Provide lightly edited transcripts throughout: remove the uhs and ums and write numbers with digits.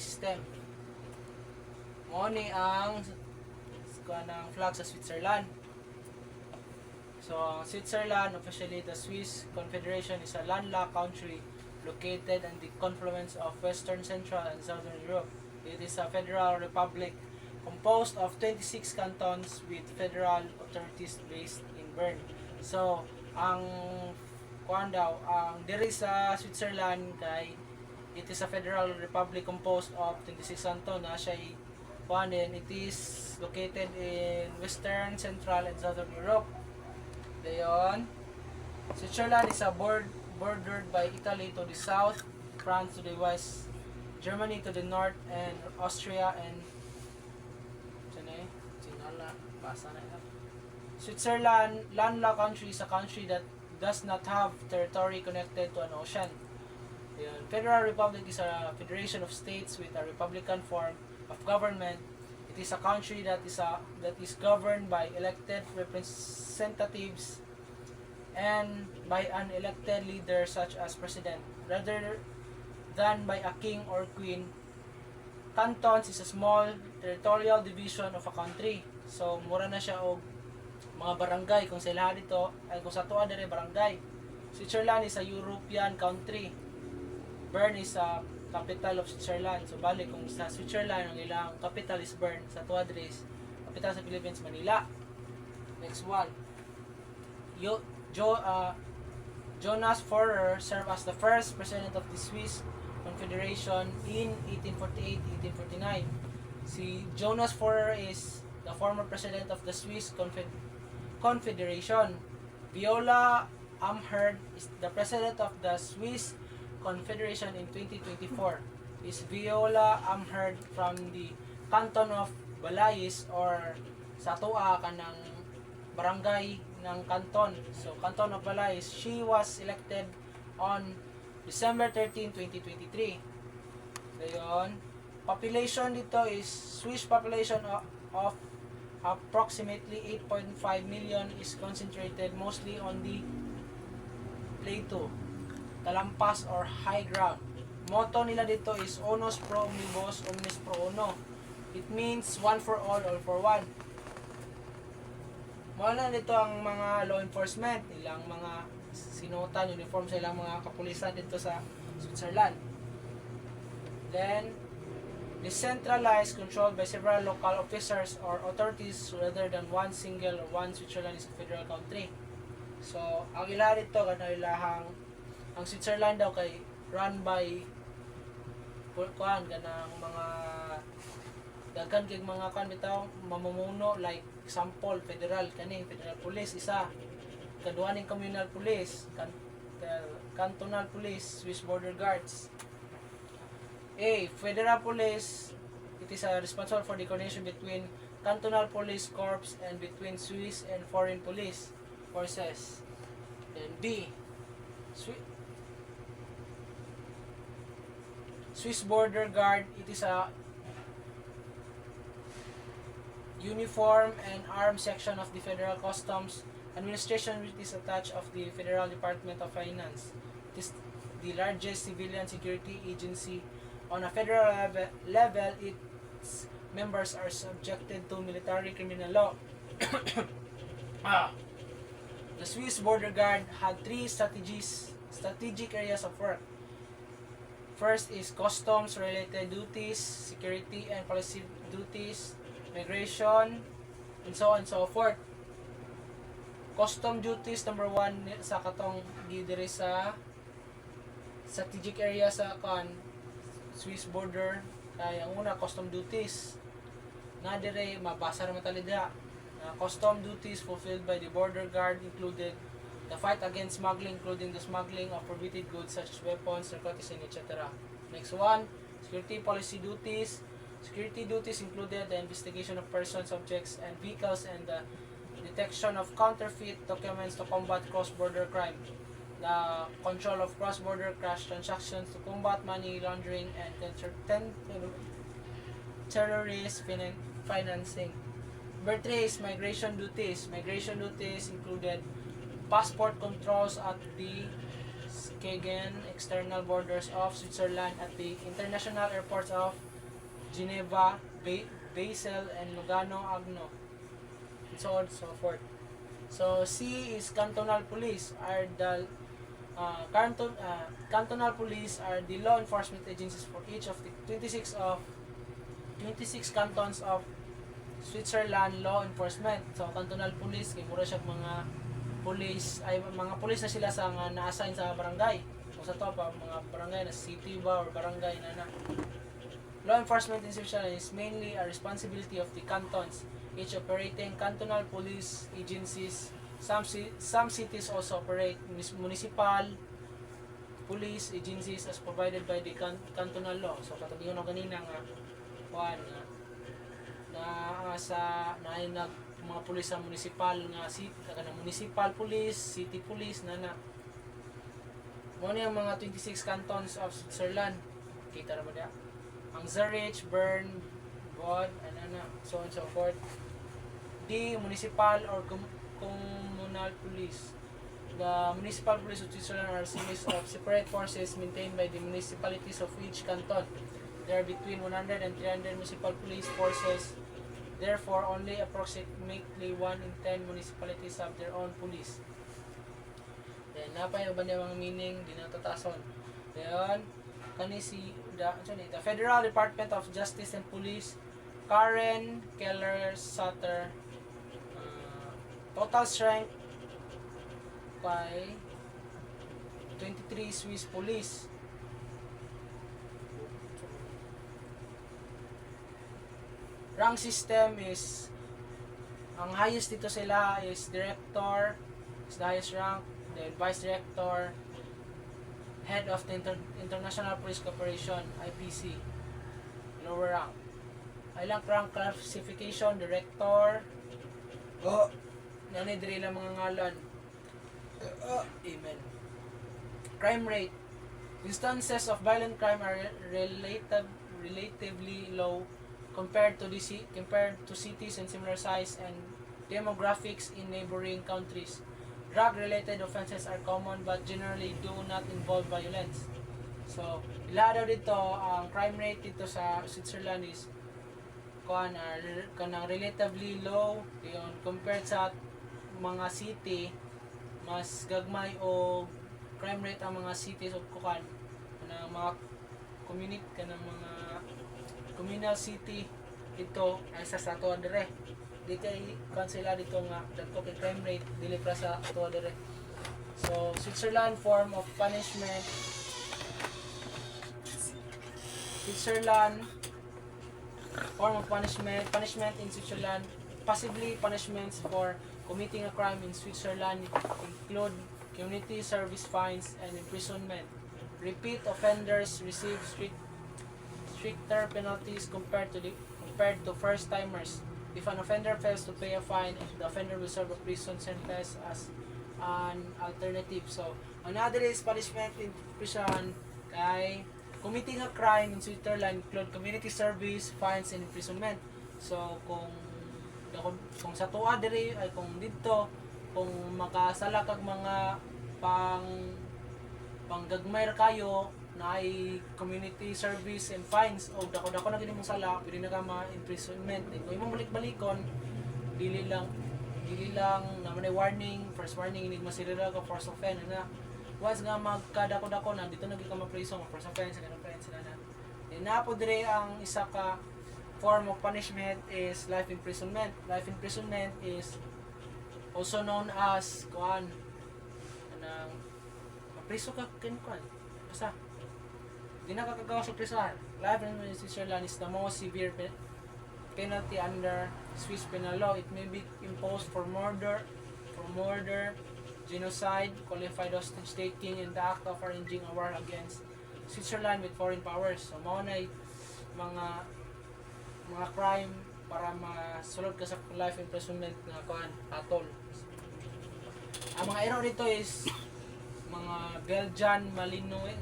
system. Mo ni ang flag sa Switzerland. So, Switzerland, officially the Swiss Confederation, is a landlocked country located in the confluence of Western, Central, and Southern Europe. It is a federal republic composed of 26 cantons with federal authorities based in Bern. So, ang diri sa Switzerland kay it is a federal republic composed of 26 cantons na siya it is located in Western, Central, and Southern Europe. Dayon, Switzerland is bordered by Italy to the south, France to the west, Germany to the north, and Austria and Switzerland, landlocked country, is a country that does not have territory connected to an ocean. The Federal Republic is a federation of states with a republican form of government. It is a country that is governed by elected representatives and by an elected leader such as president, rather than by a king or queen. Cantons is a small territorial division of a country. So mura na siya og mga barangay kung sa ilaha dito ay kung sa tuwa dire barangay. Switzerland is a European country. Bern is a capital of Switzerland. So bali kung sa Switzerland ang ilang capital is Bern, sa tuwa dire is capital sa Philippines Manila. Next one. Jonas Forer served as the first president of the Swiss Confederation in 1848-1849. Si Jonas Forer is the former president of the Swiss Confederation. Viola Amherd is the president of the Swiss Confederation in 2024. Is Viola Amherd from the canton of Balais or sa tuwa kanang barangay ng canton. So canton of Balais. She was elected on December 13, 2023. Dayon, population dito is Swiss population of approximately 8.5 million is concentrated mostly on the plateau, talampas or high ground. Motto nila dito is Unus pro omnibus, omnis pro uno. It means one for all for one. Muna dito ang mga law enforcement, ilang mga sinutan, uniform sa ilang mga kapulisan dito sa Switzerland. Then, decentralized, controlled by several local officers or authorities rather than one single or one. Switzerland is a federal country. So, ang ilaha dito, ang Switzerland daw kay run by ganang mga daghan kay mga bitaw mamumuno, like example federal police isa, kaduha ning communal police, cantonal police, Swiss border guards. Federal police, it is responsible for the coordination between cantonal police corps and between Swiss and foreign police forces. Then B, Swiss border guard, it is a uniform and armed section of the Federal Customs Administration, which is attached of the Federal Department of Finance. It is the largest civilian security agency on a federal level. Its members are subjected to military criminal law. The Swiss border guard had three strategic areas of work. First is customs related duties, security and policy duties, migration, and so on and so forth. Custom duties, number 1 sa katong diri sa strategic area sa Swiss border. Kaya ang una, custom duties. Na dire mabasa naman talida. Custom duties fulfilled by the border guard included the fight against smuggling, including the smuggling of prohibited goods such as weapons, narcotics, and etc. Next one, security policy duties. Security duties included the investigation of persons, objects, and vehicles, and the detection of counterfeit documents to combat cross-border crime. The control of cross-border cash transactions to combat money laundering and terrorist financing. Number 3 is migration duties. Migration duties included passport controls at the Skagen external borders of Switzerland, at the international airports of Geneva, Basel, and Lugano, Agno, and so on and so forth. So C is cantonal police are the cantonal police are the law enforcement agencies for each of the 26 cantons of Switzerland law enforcement. So cantonal police kay mura siya mga police ay mga police na sila sa nga na-assign sa barangay. Kung sa to pa mga barangay na city ba or barangay na. Law enforcement in Switzerland is mainly a responsibility of the cantons, each operating cantonal police agencies. Some cities also operate municipal police agencies as provided by the cantonal law. So katong yun kanina nga kuan na sa nag mga pulis sa municipal nga city kanang municipal police, city police na mo ni ang mga 26 cantons of Switzerland. Kita ra ba dia? Ang Zurich, Bern, Bonn, so on and so forth. D. Municipal or communal police. The municipal police of Switzerland are a series of separate forces maintained by the municipalities of each canton. There are between 100 and 300 municipal police forces. Therefore, only approximately 1 in 10 municipalities have their own police. Then, napay ba niya mga meaning? Di na tatason. Then, the Federal Department of Justice and Police, Karen Keller Sutter, total strength by 23 Swiss police. Rank system is ang highest dito sila is director, is the highest rank, then vice director, head of the International Police Corporation, IPC, lower rank. Ilang rank classification, director, nanay lang mga ngalan. Amen. Crime rate. Instances of violent crime are relatively low compared to cities and similar size and demographics in neighboring countries. Drug-related offenses are common but generally do not involve violence. So, ila daw dito, ang crime rate dito sa Switzerland is kanang relatively low yun, compared sa mga city, mas gagmay o crime rate ang mga cities o kanang mga community, kanang mga communal city ito ay sa ato dire. Di kay kansela dito nga dagko kay crime rate dili para sa ato dire. So Switzerland form of punishment in Switzerland, possibly punishments for committing a crime in Switzerland include community service fines and imprisonment. Repeat offenders receive stricter penalties compared to first timers. If an offender fails to pay a fine, the offender will serve a prison sentence as an alternative. So, another is punishment in prison kay committing a crime in Switzerland include community service, fines, and imprisonment. So, kung sa tuwa diri ay kung dito kung makasala kag mga panggagmay ra kayo na ay community service and fines o dako-dako na gini mong sala pwede na ka ma-imprisonment. Kung imong balik-balikon dili lang naman ay warning, first warning inig masirira ka first offense na once nga magkadako-dako na dito na gyud ka ma-prison first offense ganun offense na. Napo dire ang isa ka form of punishment is life imprisonment. Life imprisonment is also known as kanang mapriso ka basta di na kakagawa sa prisohan. Life imprisonment in Switzerland is the most severe penalty under Swiss penal law. It may be imposed for murder, genocide, qualified hostage taking, and the act of arranging a war against Switzerland with foreign powers. So mao na mga crime para masulod ka sa life imprisonment nga atol. Ang mga error dito is mga Belgian Malinois,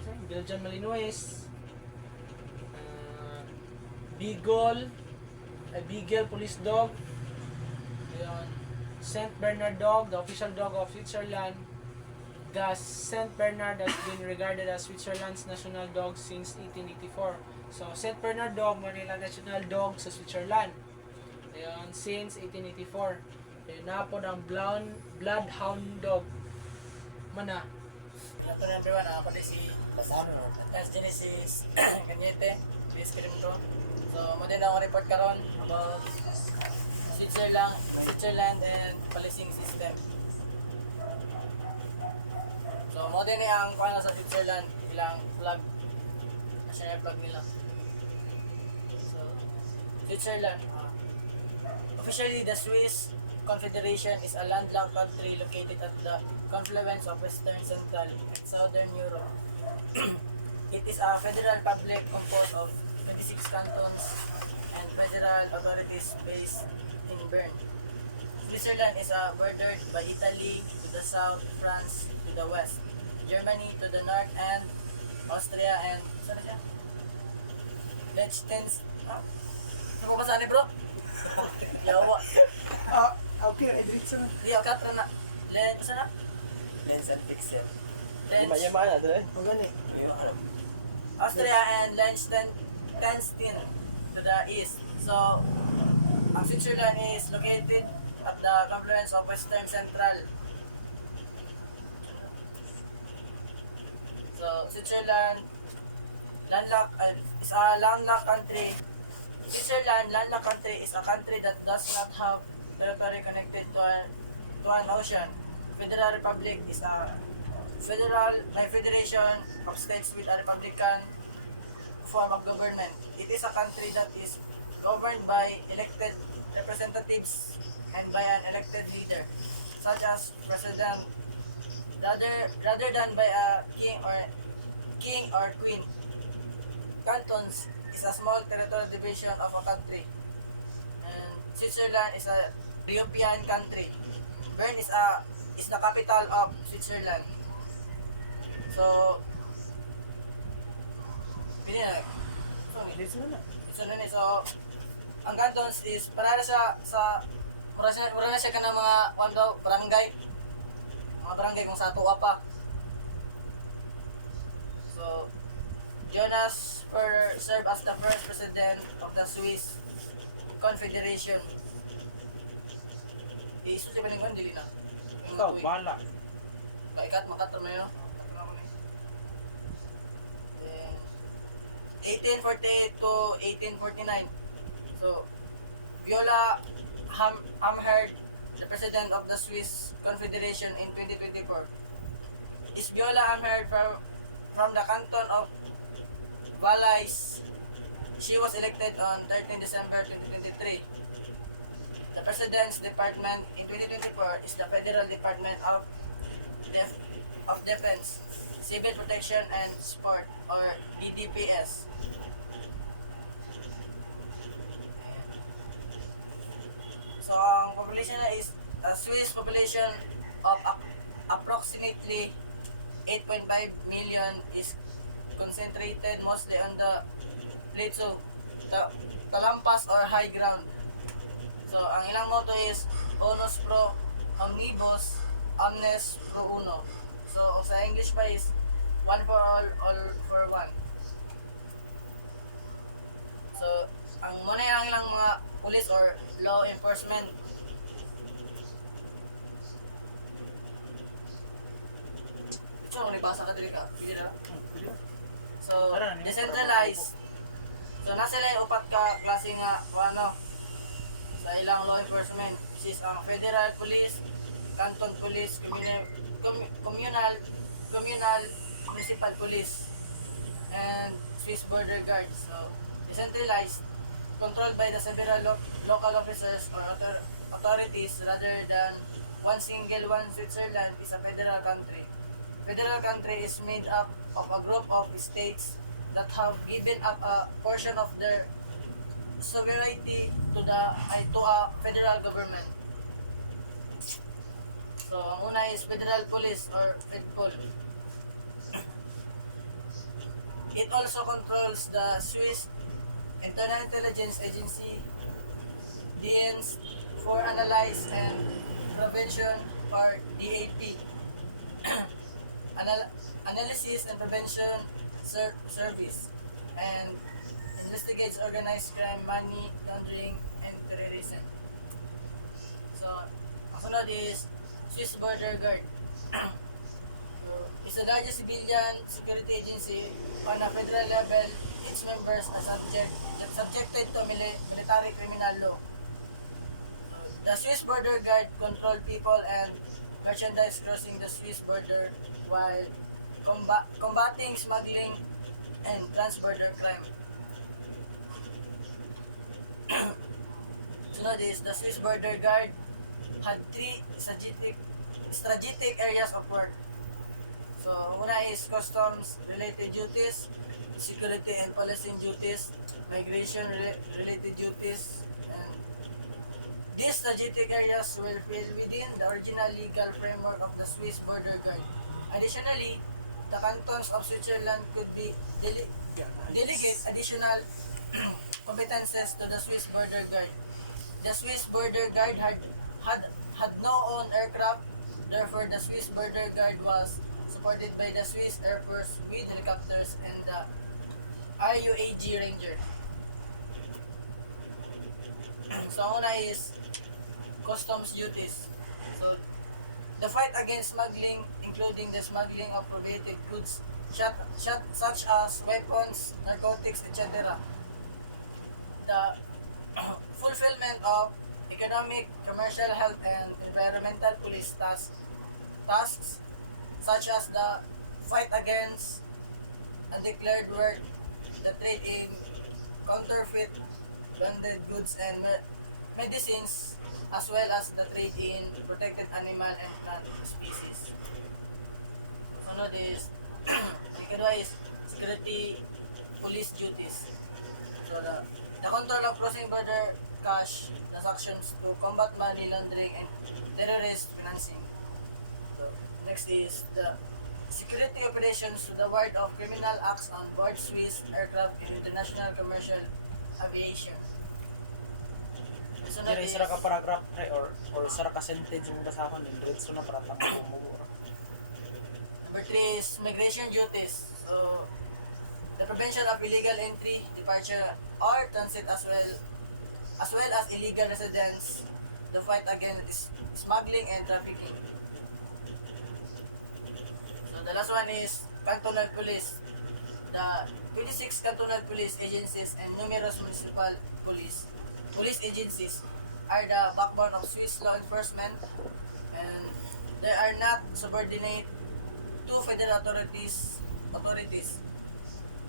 Beagle police dog, Saint Bernard dog, the official dog of Switzerland, The Saint Bernard has been regarded as Switzerland's national dog since 1884. So, Saint Bernard dog, Manila national dog sa Switzerland. Ayun, since 1884. Ayun, napod ang bloodhound dog. Mana? Ito na everyone, ako din si Lanz Genesis Ganyete, please kilim ko. So, mo din ako report karon about Switzerland and policing system. So, mo din ang kuha sa Switzerland, ilang flag, national flag nila. So, Switzerland, officially the Swiss Confederation is a landlocked country located at the confluence of Western, Central, and Southern Europe. It is a federal republic composed of 26 cantons and federal authorities based in Bern. Switzerland is bordered by Italy to the south, France to the west, Germany to the north, and Austria and Liechtenstein. Ano mo ba saan bro? Yawa. Okay, diretso na. Di akat na. Lanz na. Lens and pixel. Lanz. Maya-maya na doon. O gani. Austria and Liechtenstein to the east. So, Switzerland is located at the confluence of Western Central. So, Switzerland is a landlocked country. Switzerland, landlocked country, is a country that does not have territory connected to an ocean. Federal Republic is a federation of states with a republican form of government. It is a country that is governed by elected representatives and by an elected leader, such as president, rather than by a king or queen. Cantons is a small territorial division of a country. And Switzerland is a European country. Bern is the capital of Switzerland. So, pili na. Diretso na. So, ang cantons is para sa mura na siya ka ng mga barangay. Mga barangay kung sa tuwa pa. So, Jonas served as the first president of the Swiss Confederation. Isu siya ba nang dili na? Ikaw, bala. Makato mo yun. 1848 to 1849. So, Viola Amherd, the president of the Swiss Confederation in 2024. Is Viola Amherd from the canton of Valais. She was elected on 13 December 2023. The President's Department in 2024 is the Federal Department of Defense, Civil Protection and Sport, or EDPS. So, ang population na is a Swiss population of approximately 8.5 million is concentrated mostly on the plateau, the talampas or high ground. So, ang ilang motto is Unus Pro Omnibus, Omnes Pro Uno. So, sa English pa is one for all for one. So, ang muna ang ilang mga police or law enforcement. So, nabasa ka dili ka? So, decentralized. So, nasa sila yung upat ka klase nga sa ilang law enforcement. Which is ang federal police, canton police, communal, municipal police, and Swiss border guards. So, decentralized, controlled by the several local officers or authorities rather than one single one. Switzerland is a federal country. Federal country is made up of a group of states that have given up a portion of their sovereignty to a federal government. So, ang una is Federal Police or FedPol. It also controls the Swiss Internal Intelligence Agency, DNs for Analyze and Prevention or DAP. analysis and prevention service, and investigates organized crime, money laundering, and terrorism. So, ang sunod is Swiss Border Guard. It's the largest civilian security agency on a federal level. Its members are subjected to military criminal law. The Swiss Border Guard control people and merchandise crossing the Swiss border while combating smuggling and trans-border crime. Sunod is the Swiss Border Guard had three strategic areas of work. So, una is customs-related duties, security and policing duties, migration-related duties, and these strategic areas were within the original legal framework of the Swiss Border Guard. Additionally, the cantons of Switzerland could be delegate additional competences to the Swiss Border Guard. The Swiss Border Guard had no own aircraft, therefore the Swiss Border Guard was supported by the Swiss Air Force with helicopters and the RUAG Ranger. So, una is customs duties. So, the fight against smuggling, including the smuggling of prohibited goods, such as weapons, narcotics, etc. The fulfillment of economic, commercial, health, and environmental police tasks, such as the fight against undeclared work, the trade in counterfeit, branded goods, and medicines, as well as the trade in protected animal and plant species. Sunod is, ikadwa is security police duties. So the control of crossing border cash transactions to combat money laundering and terrorist financing. So next is the security operations to the ward of criminal acts on board Swiss aircraft in international commercial aviation. Sunod Pero is isa ra ka paragraph pre or isa ra ka sentence yung basahon din diretso na para tama mo. number 3 is migration duties. So, the prevention of illegal entry, departure, or transit as well as illegal residents, the fight against smuggling and trafficking. So, the last one is cantonal police. The 26 cantonal police agencies and numerous municipal police agencies are the backbone of Swiss law enforcement, and they are not subordinate to federal authorities.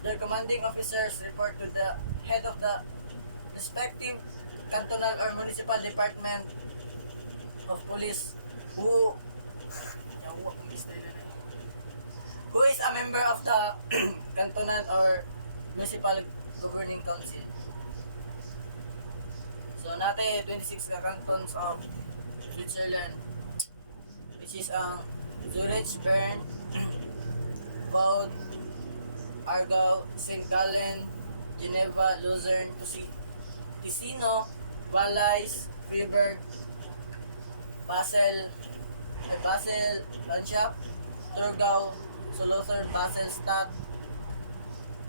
Their commanding officers report to the head of the respective cantonal or municipal department of police who is a member of the cantonal or municipal governing council. So, natin 26 ka cantons of Switzerland, which is ang Zurich, Bern, Vaud, Aargau, St. Gallen, Geneva, Lucerne, Ticino, Valais, Freiburg, Basel, Landshap, Thurgau, Solothurn, Basel, Stadt,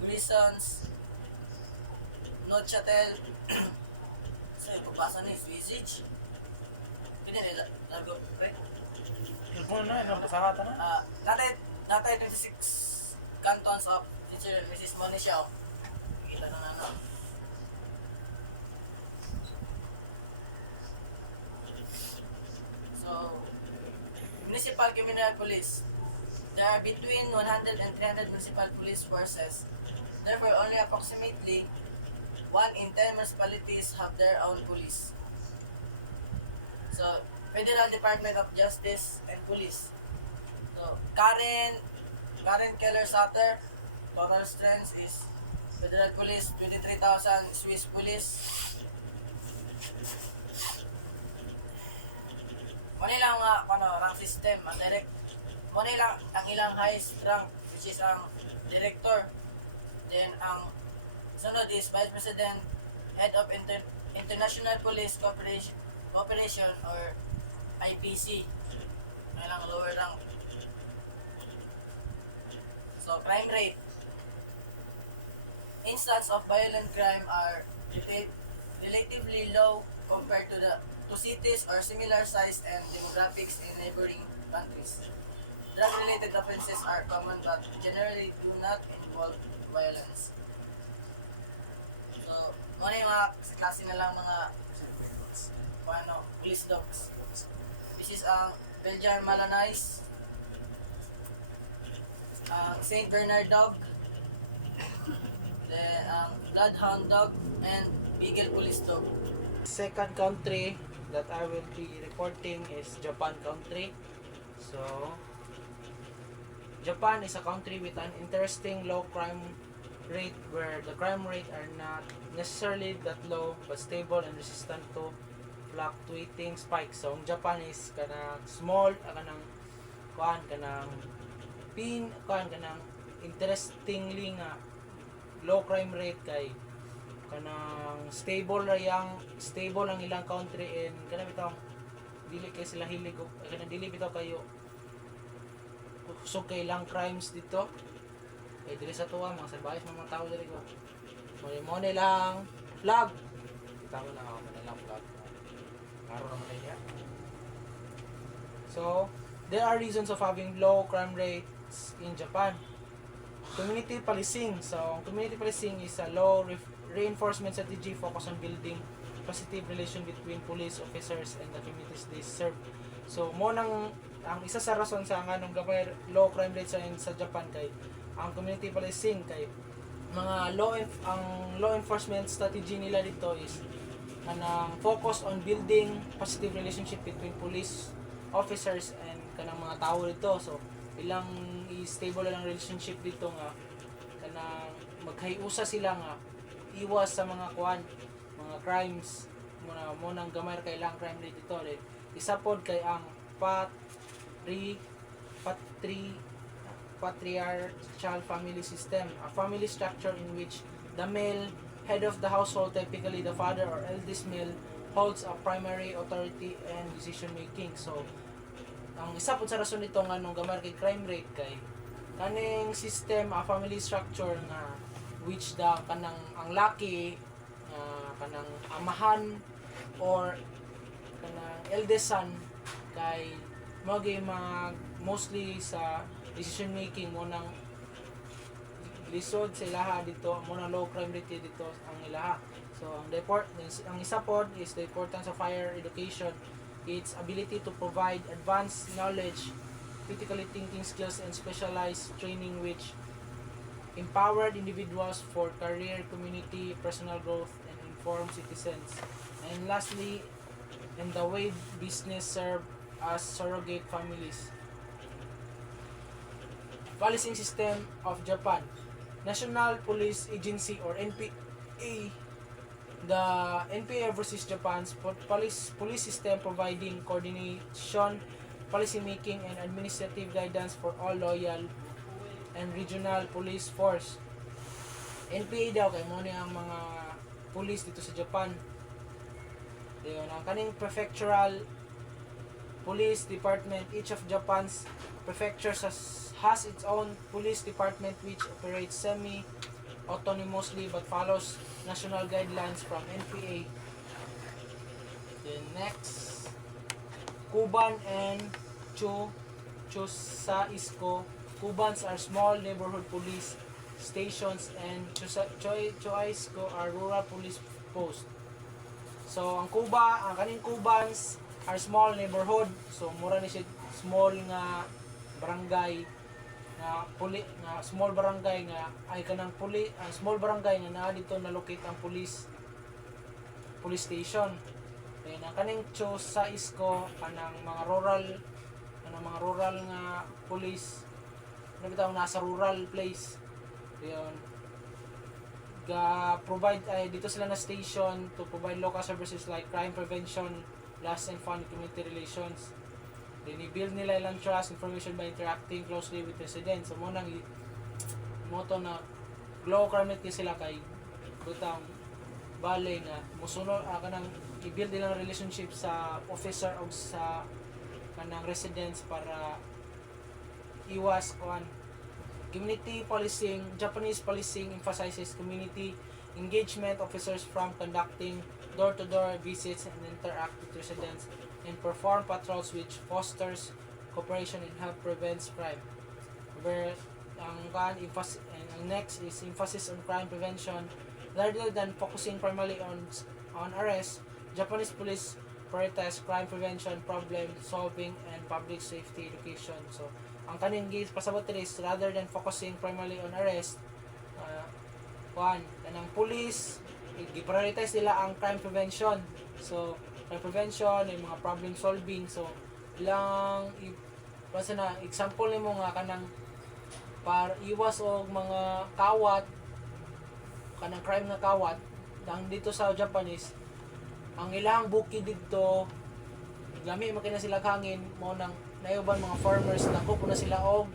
Grisons, Neuchâtel. So, ipapasa na yung Swissich. Hindi nila, lago, right? Kung na ino basahata na. Natay 26 cantons of teacher Mrs. Moni siya. Kita na na. So, municipal criminal police. There are between 100 and 300 municipal police forces. Therefore, only approximately 1 in 10 municipalities have their own police. So, Federal Department of Justice and Police. So, Karen Keller Sutter, total strength is Federal Police, 23,000, Swiss Police. Muna lang rank system, ang muna lang ang ilang highest rank, which is ang director. Then, ang sunod is Vice President, Head of International Police Cooperation or IPC. Ang ilang lower rank. crime rate. Instances of violent crime are relatively low compared to cities or similar size and demographics in neighboring countries. Drug-related offenses are common but generally do not involve violence. So, muna yung mga klase na lang mga police dogs. This is ang Belgian Malonais, ang Saint Bernard dog, then ang Bloodhound dog, and Beagle police dog. Second country that I will be reporting is Japan country. So, Japan is a country with an interesting low crime rate where the crime rate are not necessarily that low but stable and resistant to fluctuating spikes. So, ang Japan is kanang small, kanang kanang interestingly nga low crime rate kay kanang stable ang ilang country and kanang bitaw dili kay sila hilig kanang dili bitaw kayo so kay ilang crimes dito kay dili sa tuwa mga salbayos mga tao dili ko mo nilang flag tama na ako nilang flag karo naman niya. So there are reasons of having low crime rates in Japan. Community policing. So community policing is a law reinforcement strategy focused on building positive relation between police officers and the communities they serve. So mo nang ang isa sa rason sa nganong gamay low crime rates sa Japan kay ang community policing kay mga law enforcement strategy nila dito is kanang focus on building positive relationship between police officers and kanang mga tao dito. So ilang stable lang relationship dito nga kanang maghiusa sila nga iwas sa mga mga crimes mo nang gamay kay ilang crime rate dito. Isa pod kay ang patriarchal family system, a family structure in which the male head of the household, typically the father or eldest male, holds a primary authority and decision making. So ang isa po sa rason nito nga nung gamay kay crime rate kay kaning system a family structure nga which kanang ang laki kanang amahan or kanang eldest son kay magay mostly sa decision making mo nang lisod sa ilaha dito mo nang low crime rate dito ang ilaha. So ang isa pod is the importance of higher education, its ability to provide advanced knowledge, critically thinking skills, and specialized training which empowered individuals for career, community, personal growth, and informed citizens. And lastly, in the way business serve as surrogate families. Policing system of Japan. National Police Agency or NPA. The NPA oversees Japan's police system, providing coordination, policy making, and administrative guidance for all local and regional police force. NPA daw kay mo ang mga police dito sa Japan. Diyon ang kaning prefectural police department. Each of Japan's prefectures has its own police department which operates semi-autonomously but follows national guidelines from NPA. Then next, Kuban and Chusaisco. Cubans are small neighborhood police stations and Chusaisco are rural police posts. So ang kaning Cubans are small neighborhood. So mura ni siya small nga barangay nga small barangay nga ay kanang small barangay nga naa dito na locate ang police station. Then ang kaning Chusaisco kanang mga rural nga police bitaw nasa rural place. Diyon provide dito sila na station to provide local services like crime prevention, loss and found, community relations. Then i-build nila ilang trust information by interacting closely with residents. So mo nang moto na low crime rate sila kay butang bale nga musunod kanang i-build nilang relationship sa officer o sa kanang residents para iwas Community policing, Japanese policing emphasizes community engagement, officers from conducting door-to-door visits and interact with residents and perform patrols which fosters cooperation and help prevents crime. Where ang next is emphasis on crime prevention rather than focusing primarily on arrest. Japanese police prioritize crime prevention, problem solving, and public safety education. So, ang kaning pasabot is rather than focusing primarily on arrest, kanang police, i-prioritize nila ang crime prevention. So, crime prevention, yung mga problem solving. So, ilang, basta na, example nimo nga kanang para iwas og mga kawat, kanang crime nga kawat, dang dito sa Japanese, ang ilang buki dito gami makina sila hangin mo nang nayuban mga farmers dako po na sila og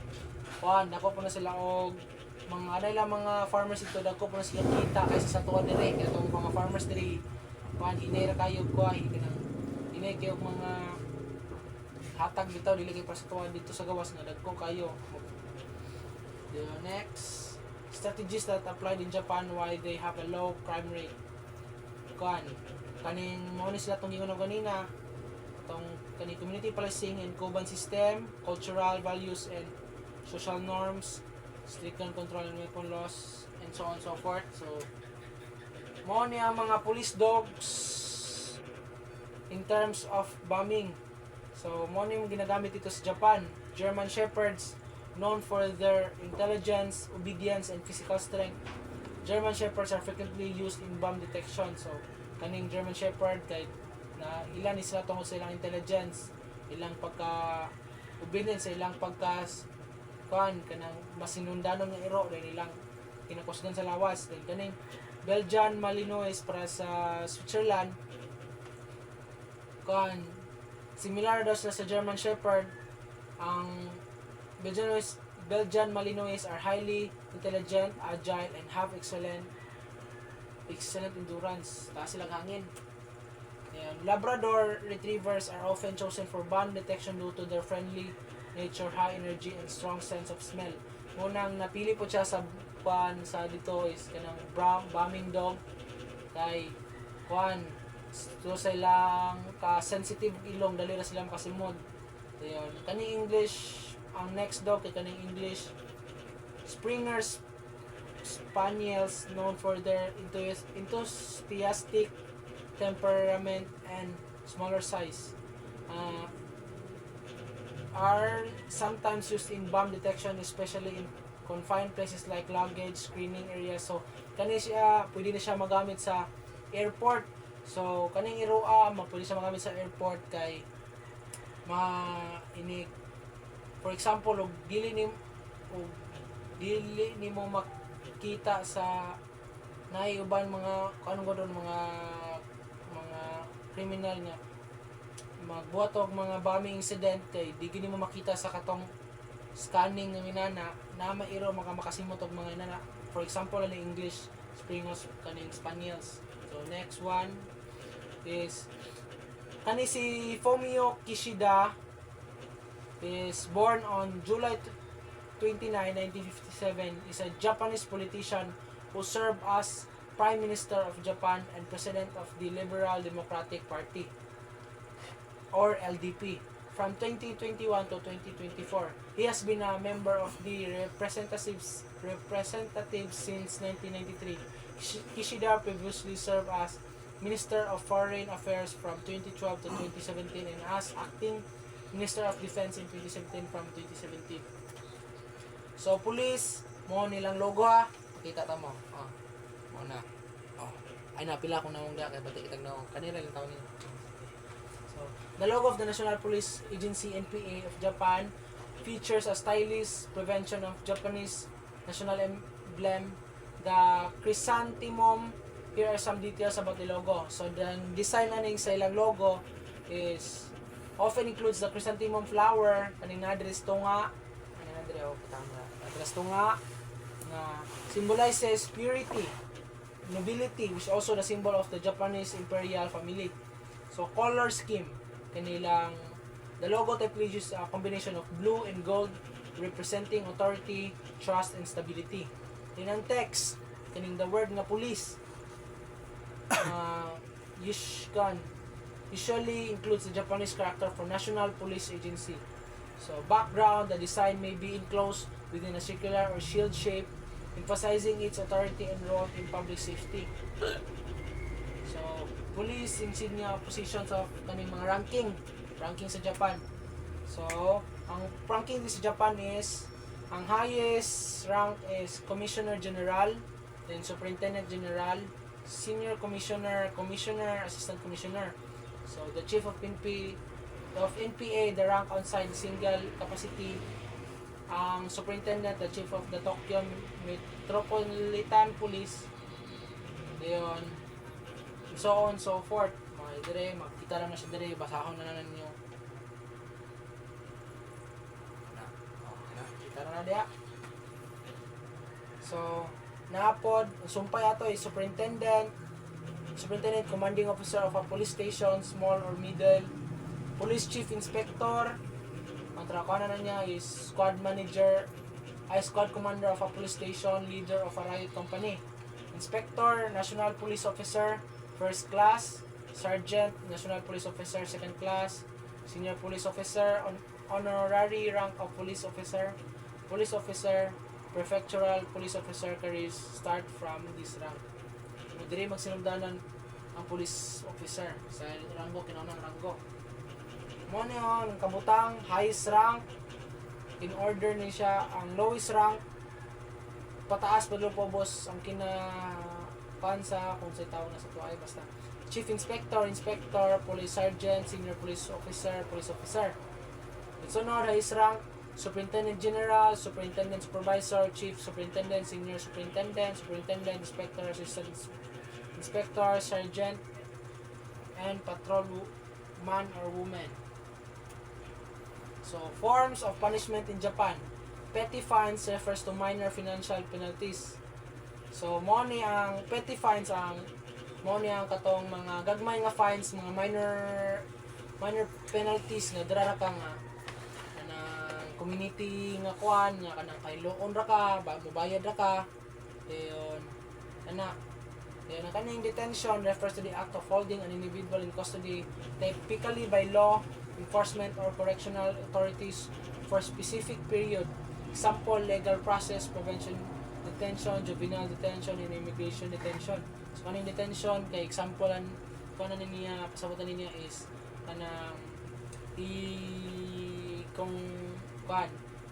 mga anay mga farmers dito dako po na sila kita kaysa sa tuwa dire katong mga farmers dire hinay ra kayo hinay kayo mga hatag bitaw dili kay para sa tuwa dito sa gawas nga dagko kayo. The next strategies that applied in Japan why they have a low crime rate. Kaning mo ni sila tong gingon ganina tong kaning community policing and Kuban system, cultural values and social norms, strict gun control and weapon laws, and so on and so forth. So mo ni ang mga police dogs in terms of bombing. So mo ni ginagamit dito sa Japan. German shepherds known for their intelligence, obedience, and physical strength. German shepherds are frequently used in bomb detection. So kaning German Shepherd kay na ilan is sila tungod sa ilang intelligence, ilang pagka obedience, ilang pagka kanang masinundanon nga iro dahil ilang kinakusgan sa lawas. Dahil kaning Belgian Malinois para sa Switzerland similar daw sa German Shepherd. Ang Belgian Malinois are highly intelligent, agile, and have excellent endurance. Taas silang hangin. Ayan. Labrador Retrievers are often chosen for bomb detection due to their friendly nature, high energy, and strong sense of smell. Munang napili po siya sa dito is kanang brown bombing dog kay so silang ka-sensitive ilong dali ra silang kasimod. Ayan. Kaning English ang next dog kay kaning English Springer's Spaniels known for their enthusiastic temperament and smaller size are sometimes used in bomb detection, especially in confined places like luggage screening areas. So kani siya pwede na siya magamit sa airport. So kaning iroa pwede siya magamit sa airport kay for example og dili nimo kita sa naiuban mga mga criminal nga magbuhat og mga bombing incident kay di gini mo makita sa katong scanning ng inana na mairo makasimot og mga inana. For example ani English Springos kaning Spaniels. So next one is kani si Fumio Kishida is born on July 29, 1957, is a Japanese politician who served as Prime Minister of Japan and President of the Liberal Democratic Party, or LDP, from 2021 to 2024. He has been a member of the representatives since 1993. Kishida previously served as Minister of Foreign Affairs from 2012 to 2017 and as Acting Minister of Defense in 2017 from 2017. So, police, mo nilang logo ha. Kita ta mo. Mo na. Ay napila ko na mong kay pati kitag na kanila lang taon nila. So, the logo of the National Police Agency NPA of Japan features a stylish prevention of Japanese national emblem, the chrysanthemum. Here are some details about the logo. So, the design aning sa ilang logo is often includes the chrysanthemum flower, kaning nadres tunga, tunga na symbolizes purity, nobility, which is also the symbol of the Japanese imperial family. So color scheme kanilang The logotype uses a combination of blue and gold representing authority, trust, and stability. Then ang text, kaning the word nga police, usually includes the Japanese character for National Police Agency. So background, the design may be enclosed within a circular or shield shape, emphasizing its authority and role in public safety. So police insignia positions of kaning mga ranking sa Japan. So ang ranking din sa Japan is ang highest rank is Commissioner General, then Superintendent General, Senior Commissioner, Commissioner, Assistant Commissioner. So the Chief of NPA, the rank outside single capacity. Ang Superintendent, the Chief of the Tokyo Metropolitan Police. Then so on so forth. Makikita lang na siya dire, basahon na ninyo. Kita na dia. So naapod sumpay ato is superintendent, commanding officer of a police station, small or middle, police chief inspector. Ang trakuhanan na niya is squad manager, squad commander of a police station, leader of a riot company. Inspector, national police officer, first class, sergeant, national police officer, second class, senior police officer, honorary rank of police officer, prefectural police officer carries start from this rank. So, diri magsinugdanan ang police officer sa ranggo, kinaunang ranggo. Mo ni ang kabutang highest rank in order ni siya ang lowest rank pataas pa po boss ang pansa kung sa tao na sa tuay basta chief inspector, police sergeant, senior police officer. Ito no highest rank superintendent general, superintendent supervisor, chief superintendent, senior superintendent, inspector, assistant inspector, sergeant, and patrol man or woman. So, forms of punishment in Japan. Petty fines refers to minor financial penalties. So, mo ni ang petty fines mo ni ang katong mga gagmay nga fines, mga minor penalties nga dira ka nga community nga kuan nga kanang kailoon ra ka, mobayad ra ka. Dayon kaning detention refers to the act of holding an individual in custody typically by law enforcement or correctional authorities for specific period. Example, legal process, prevention detention, juvenile detention, and immigration detention. So kaning detention kay example kuan niya pasabutan niya is kanang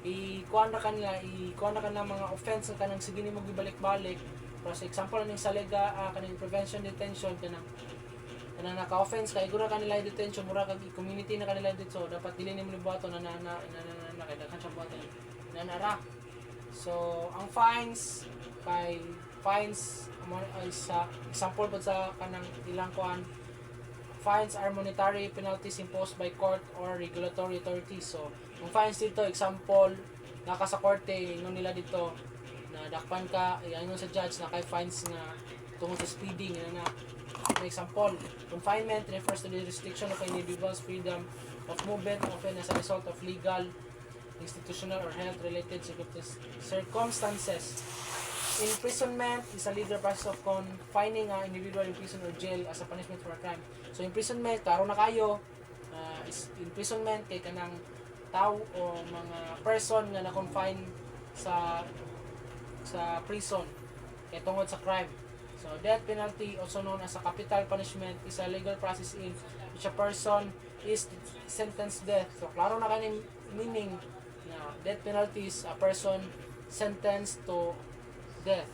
ikuan na kanila mga offense na kanang sige ni magbalik-balik. Pero sa example ning sa kaning prevention detention kanang naka-offense kay gura kanila detention mura kag community na kanila dito, so dapat dili nimo libato na kay daghan sa buhaton nanara. So ang fines ay sa example pod sa kanang ilang kuan, fines are monetary penalties imposed by court or regulatory authorities. So ang fines dito example naka sa korte ingon nila dito na dakpan ka ingon sa judge na kay fines nga tungod sa speeding na for example, confinement refers to the restriction of an individual's freedom of movement often as a result of legal, institutional, or health-related circumstances. Imprisonment is a legal process of confining an individual in prison or jail as a punishment for a crime. So imprisonment, klaro na kayo, is imprisonment kay kanang tao o mga person nga na-confine sa prison kay tungod sa crime. So, death penalty, also known as a capital punishment, is a legal process in which a person is sentenced to death. So, klaro na kanin meaning na death penalty is a person sentenced to death.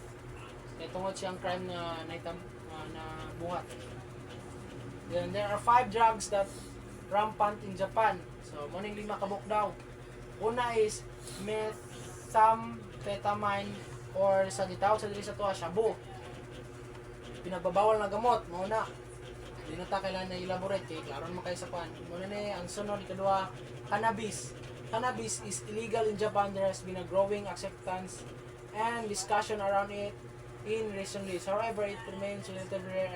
Kaya tungod siyang crime na buhat. Then, there are 5 drugs that rampant in Japan. So, muning 5 kabuk daw. Una is methamphetamine or sa gitawag sa diri sa tuwa, shabu. Pinagbabawal na gamot, muna. Hindi na ta kailangan na elaborate kay klaro naman kayo sa pan. Muna ni ang sunod ikadua, cannabis. Cannabis is illegal in Japan. There has been a growing acceptance and discussion around it in recent years. However, it remains relatively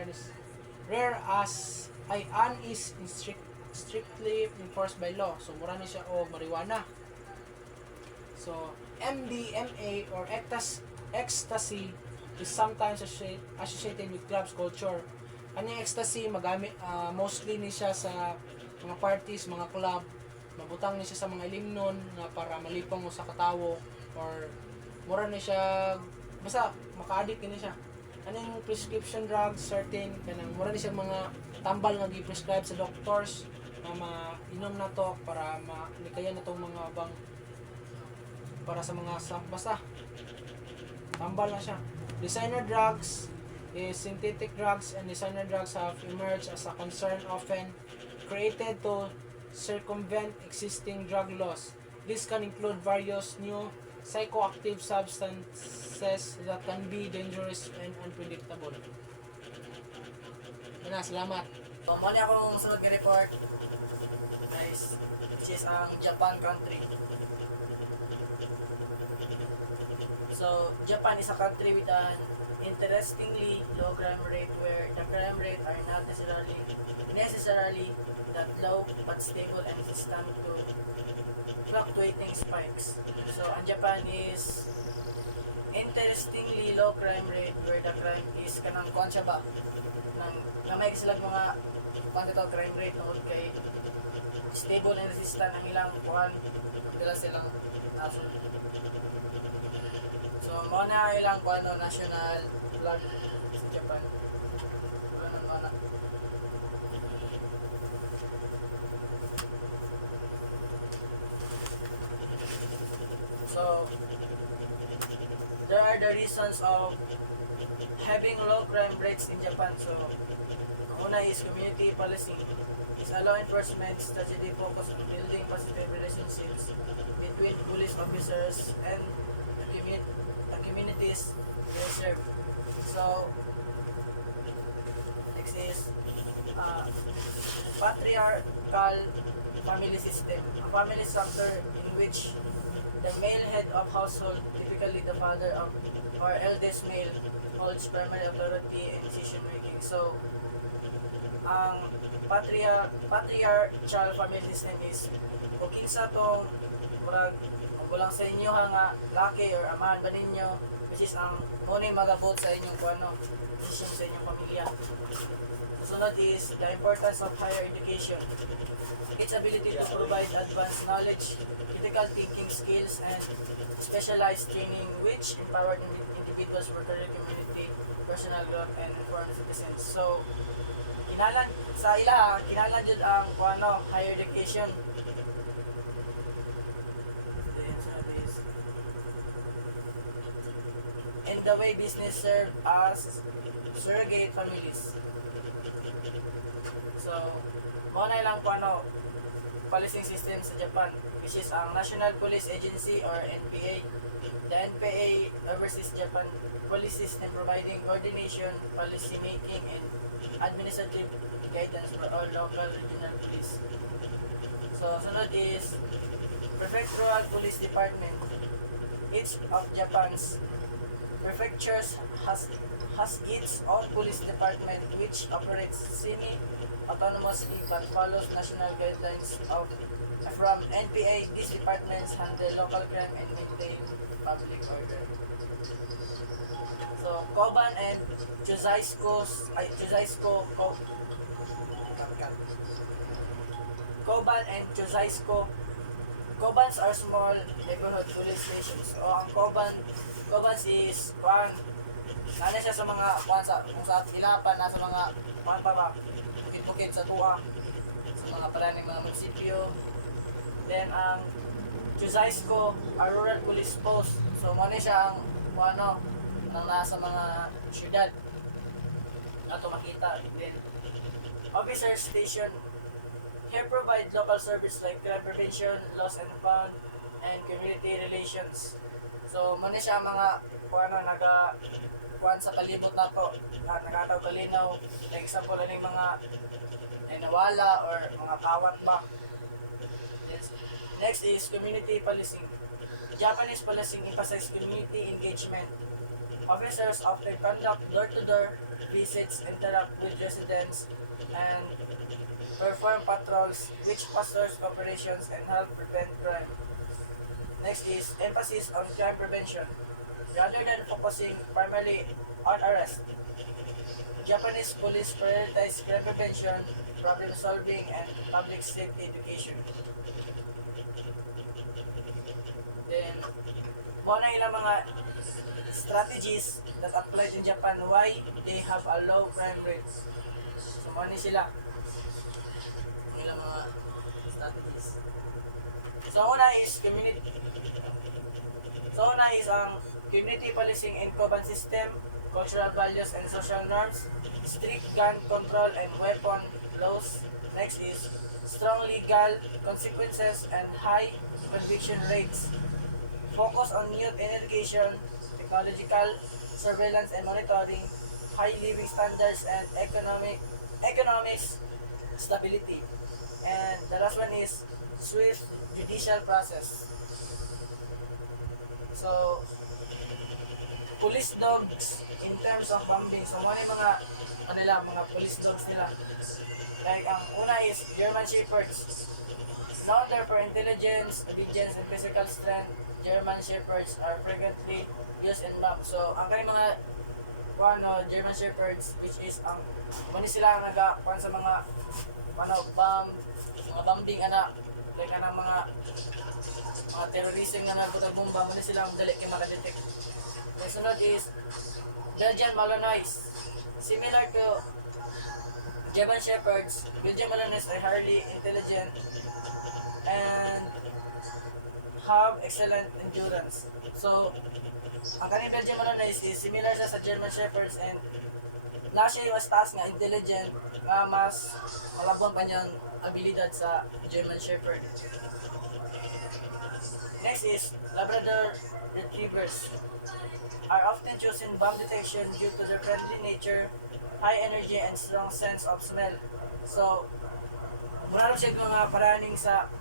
rare as is strictly enforced by law. So mura ni siya og marijuana. So MDMA or ecstasy is sometimes associated with clubs culture. Kanyang ecstasy magamit mostly ni siya sa mga parties, mga club. Mabutang ni siya sa mga limnon na para malipong sa katawo or mura ni siya basta maka-addict ni siya. Anong prescription drugs certain kanang mura ni siya mga tambal nga gi-prescribe sa doctors na mainom na to para malikayan na tong mga bang para sa mga basta tambal na siya. Designer drugs is synthetic drugs, and designer drugs have emerged as a concern often created to circumvent existing drug laws. This can include various new psychoactive substances that can be dangerous and unpredictable. Yan, salamat. So, muna akong sunod na report, guys, which is ang Japan country. So, Japan is a country with an interestingly low crime rate where the crime rate are not necessarily that low but stable and resistant to fluctuating spikes. So, ang Japan is interestingly low crime rate where the crime is kanang kuan siya ba nang namay sila mga quantity crime rate tungod kay stable and resistant ang ilang kuan dila silang naso. So, mo na ilang kuan national flag sa Japan. Ano. So, there are the reasons of having low crime rates in Japan. So, ang una is community policing. Is a law enforcement strategy focused on building positive relationships between police officers and the communities they serve. So, next is patriarchal family system. A family structure in which the male head of household, typically the father of or eldest male, holds primary authority in decision making. So, ang patriarchal family system is kung kinsa tong murag kulang sa inyo nga laki or amahan ba ninyo, which is ang muna magabot sa inyong kuano decision sa inyong pamilya. Sunod is the importance of higher education. Its ability to provide advanced knowledge, critical thinking skills, and specialized training which empower individuals for career, community, personal growth, and informed citizens. So, kinahanglan jud ang kuano higher education. And the way business serve as surrogate families. So, mo na lang kuano policing system sa Japan, which is ang National Police Agency or NPA. The NPA oversees Japan police system, providing coordination, policy making, and administrative guidance for all local regional police. So, sunod is Prefectural Police Department. Each of Japan's prefectures has its own police department which operates semi-autonomously but follows national guidelines from NPA. These departments handle local crime and maintain public order. So, Koban and Josaisko. Kobans are small neighborhood police stations. O ang Kobans is kuan ano siya sa mga kuan sa ilapan na sa mga kuan pa ba bukid-bukid sa tuwa sa mga paraning mga munisipyo. Then ang Josaisko are rural police post. So mo ni siya ang ano nang nasa mga syudad ato makita. Then officer station here provide local service like crime prevention, loss and found, and community relations. So mo ni siya mga kuano kuan sa palibot nato nagataw kalinaw, like example aning mga nawala or mga kawat ba. Next is community policing. Japanese policing emphasizes community engagement. Officers often conduct door-to-door visits, interact with residents, and perform patrols, witch pastors operations, and help prevent crime. Next is emphasis on crime prevention. Rather than focusing primarily on arrest, Japanese police prioritize crime prevention, problem solving, and public safety education. Then, muna ilang mga strategies that applied in Japan why they have a low crime rate. So, muna sila. Ilang mga strategies. So, una is ang community policing and command system, cultural values and social norms, strict gun control and weapon laws. Next is strong legal consequences and high conviction rates. Focus on youth education, technological surveillance and monitoring, high living standards and economics stability. And the last one is swift judicial process. So, police dogs in terms of bombing. So, mga police dogs nila. Like, ang una is German Shepherds. Known there for intelligence, obedience, and physical strength, German Shepherds are frequently used in bombs. So, ang kanyang mga German Shepherds, which is ang mani sila nagakuan sa mga bombing like mga terrorism na nagbutag bomba, mani sila ang dali kay makadetect. The sunod is Belgian Malinois. Similar to German Shepherds, Belgian Malinois are highly intelligent and have excellent endurance. So, ang kaning Belgian Malinois is similar sa German Shepherds and na siya mas taas nga intelligent nga mas malabon pa niyang abilidad sa German Shepherd. Next is Labrador Retrievers are often chosen in bomb detection due to their friendly nature, high energy, and strong sense of smell. So, muna siya mga paraning sa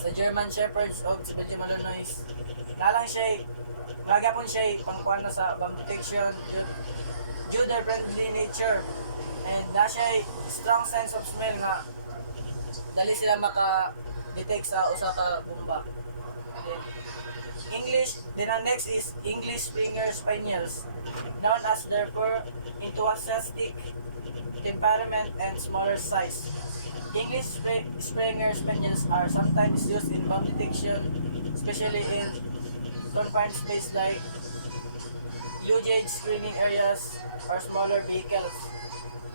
sa German Shepherds o sa Belgian Malinois. Nalang siya, magapon siya pangkuan sa bomb detection due to their friendly nature and na siya strong sense of smell nga dali sila maka-detect sa usa ka bomba. Then next is English Springer Spaniels, known as therefore enthusiastic temperament and smaller size. English Springer Spaniels are sometimes used in bomb detection, especially in confined space like low-gauge screening areas or smaller vehicles.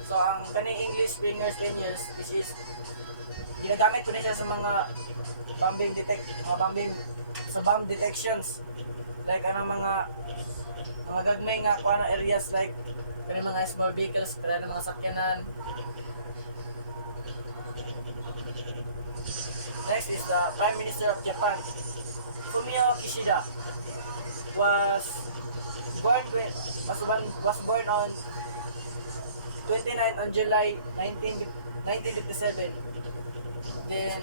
So, ang kaning English Springer Spaniels, this is ginagamit ko na siya sa mga bomb detections. Like, mga gagmay nga areas like mga small vehicles, mga sakyanan. Next is the Prime Minister of Japan. Fumio Kishida was born on 29 on July 1957. Then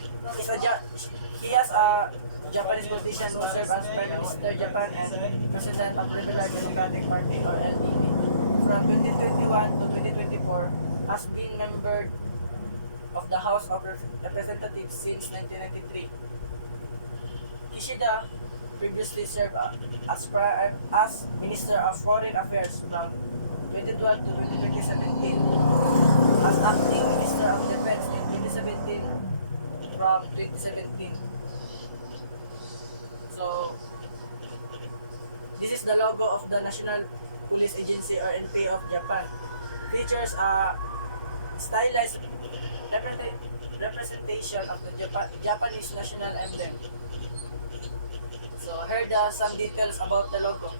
he has a Japanese politician who served as Prime Minister Japan and President of Liberal Democratic Party or LDP. From 2021 to 2024, has been member of the House of Representatives since 1993. Kishida previously served as Minister of Foreign Affairs from 2012 to 2017, as Acting Minister of Defense in 2017 from 2017. So, this is the logo of the National Police Agency or NP of Japan. Features a stylized representation of the Japanese national emblem. So here are some details about the logo.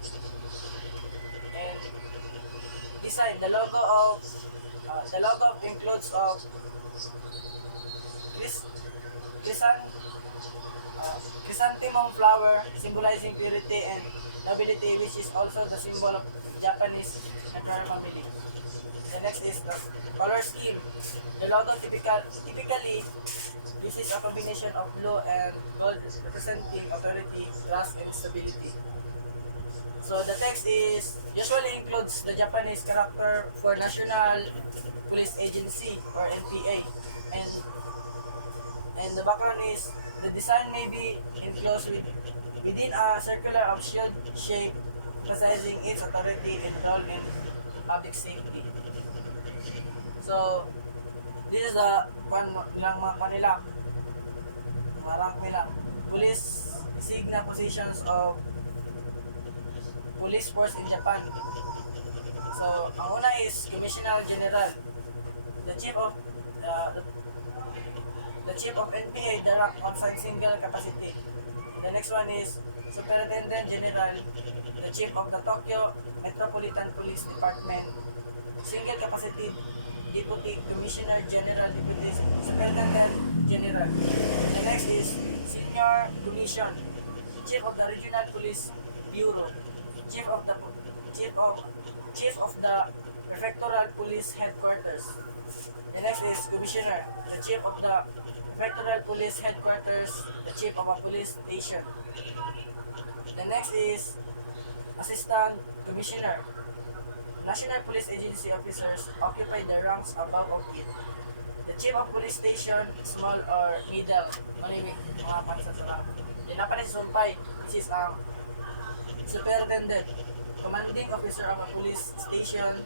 And design the logo includes of chrysanthemum flower symbolizing purity and nobility, which is also the symbol of Japanese imperial family. The next is the color scheme. The logo typically uses a combination of blue and gold representing authority, trust, and stability. So the text is usually includes the Japanese character for National Police Agency or NPA, and the background is the design may be enclosed within a circular of shield shape, emphasizing its authority and role in public safety. So this is the one nilang mga kanila, mga rank nila. Police designated positions of police force in Japan. So, ang una is Commissioner General, the chief of the chief of NPA, the rank of single capacity. The next one is Superintendent General, the chief of the Tokyo Metropolitan Police Department, single capacity Deputy Commissioner General, Deputy Superintendent General. The next is Senior Commission, Chief of the Regional Police Bureau, Chief of the Prefectural Police Headquarters. The next is Commissioner, the Chief of the Prefectural Police Headquarters, the Chief of a Police Station. The next is Assistant Commissioner. National Police Agency officers occupy the ranks above of it. The Chief of Police Station, small or middle, malimig, mga pansa sa rank. Then napalit sa sumpay, which is ang Superintendent, Commanding Officer of a Police Station.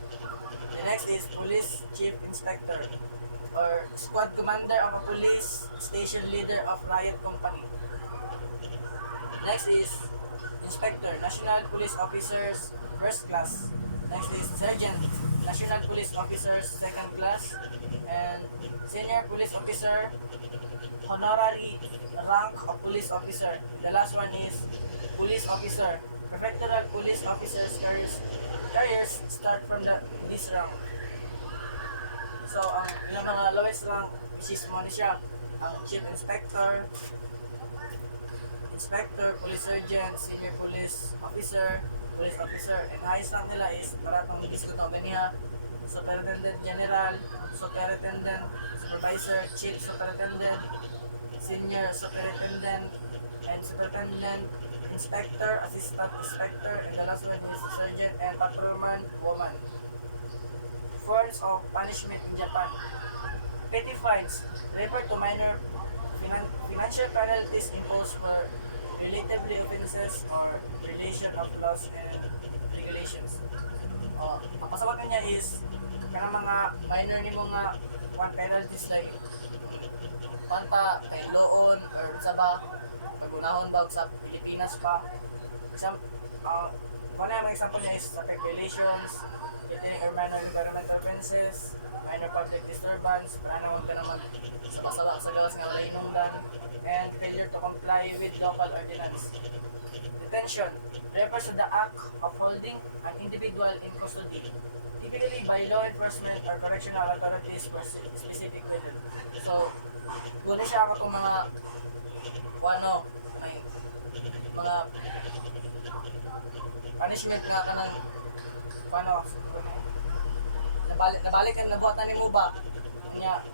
The next is Police Chief Inspector, or Squad Commander of a Police Station, Leader of Riot Company. Next is Inspector, National Police Officers, First Class. Next is Sergeant, National Police Officers, Second Class. And Senior Police Officer, Honorary Rank of Police Officer. The last one is Police Officer. Prefectural Police Officers careers start from this rank. So, ang mga lowest rank, is mo siya, ang Chief Inspector, Police Sergeant, Senior Police Officer, and highest rank nila is para itong disco itong ganiha, Superintendent General, Superintendent, Supervisor, Chief Superintendent, Senior Superintendent, and Superintendent, Inspector, Assistant Inspector, and the last one is Sergeant and Patrolman Woman. Forms of punishment in Japan. Petty fines refer to minor financial penalties imposed for relatively offenses or violation of laws and regulations. Ang pasabot niya is kanang mga minor ni mga one penalties like panta kay loon or sa ba pagunahon ba sa Pilipinas pa. One ng example niya is traffic violations, getting or minor environmental offenses, minor public disturbance, panahon ka naman sa pasala sa gawas nga wala inungdan, and failure to comply with local ordinance. Detention refers to the act of holding an individual in custody, typically by law enforcement or correctional authorities for specific reason. So, guna siya ako kung mga may mga punishment nga ka ng nabalik ang nabuhatan ni mo ba nga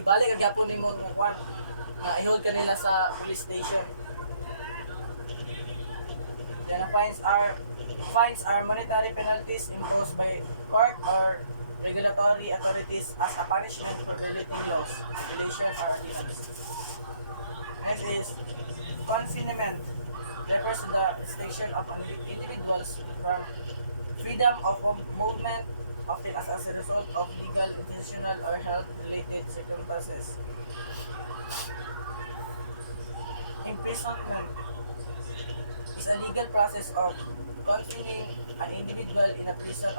ibalik ang gyapon ni mo na i-hold ka nila sa police station. Then fines are monetary penalties imposed by court or regulatory authorities as a punishment for violating laws, regulations, or ordinances. Next is confinement. Refers to the restriction of individuals from freedom of movement, often as a result of legal, institutional, or health-related circumstances. Imprisonment is a legal process of confining an individual in a prison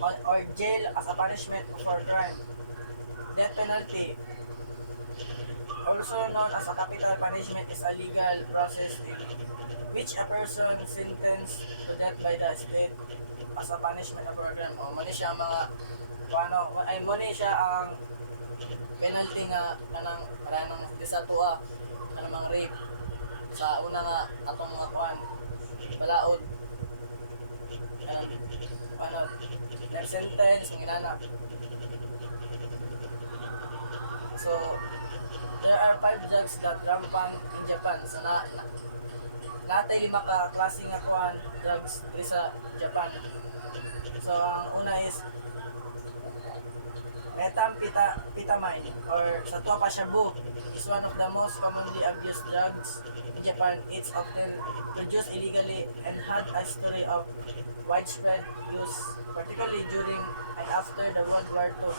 or jail as a punishment for crime. Death penalty, also known as a capital punishment, is a legal process in which a person sentenced to death by the state as a punishment of program. Muna siya mga muna siya ang penalty nga kanang paranang disatua kanang mga rape sa una nga atong mga balaod death sentence ng inana. So there are 5 drugs that rampant in Japan. So lahat ay 5 ka klase nga kuan drugs diri sa Japan. So ang una is methamphetamine or sa to pa shabu is one of the most commonly abused drugs in Japan. It's often produced illegally and had a history of widespread use, particularly during and after the World War II.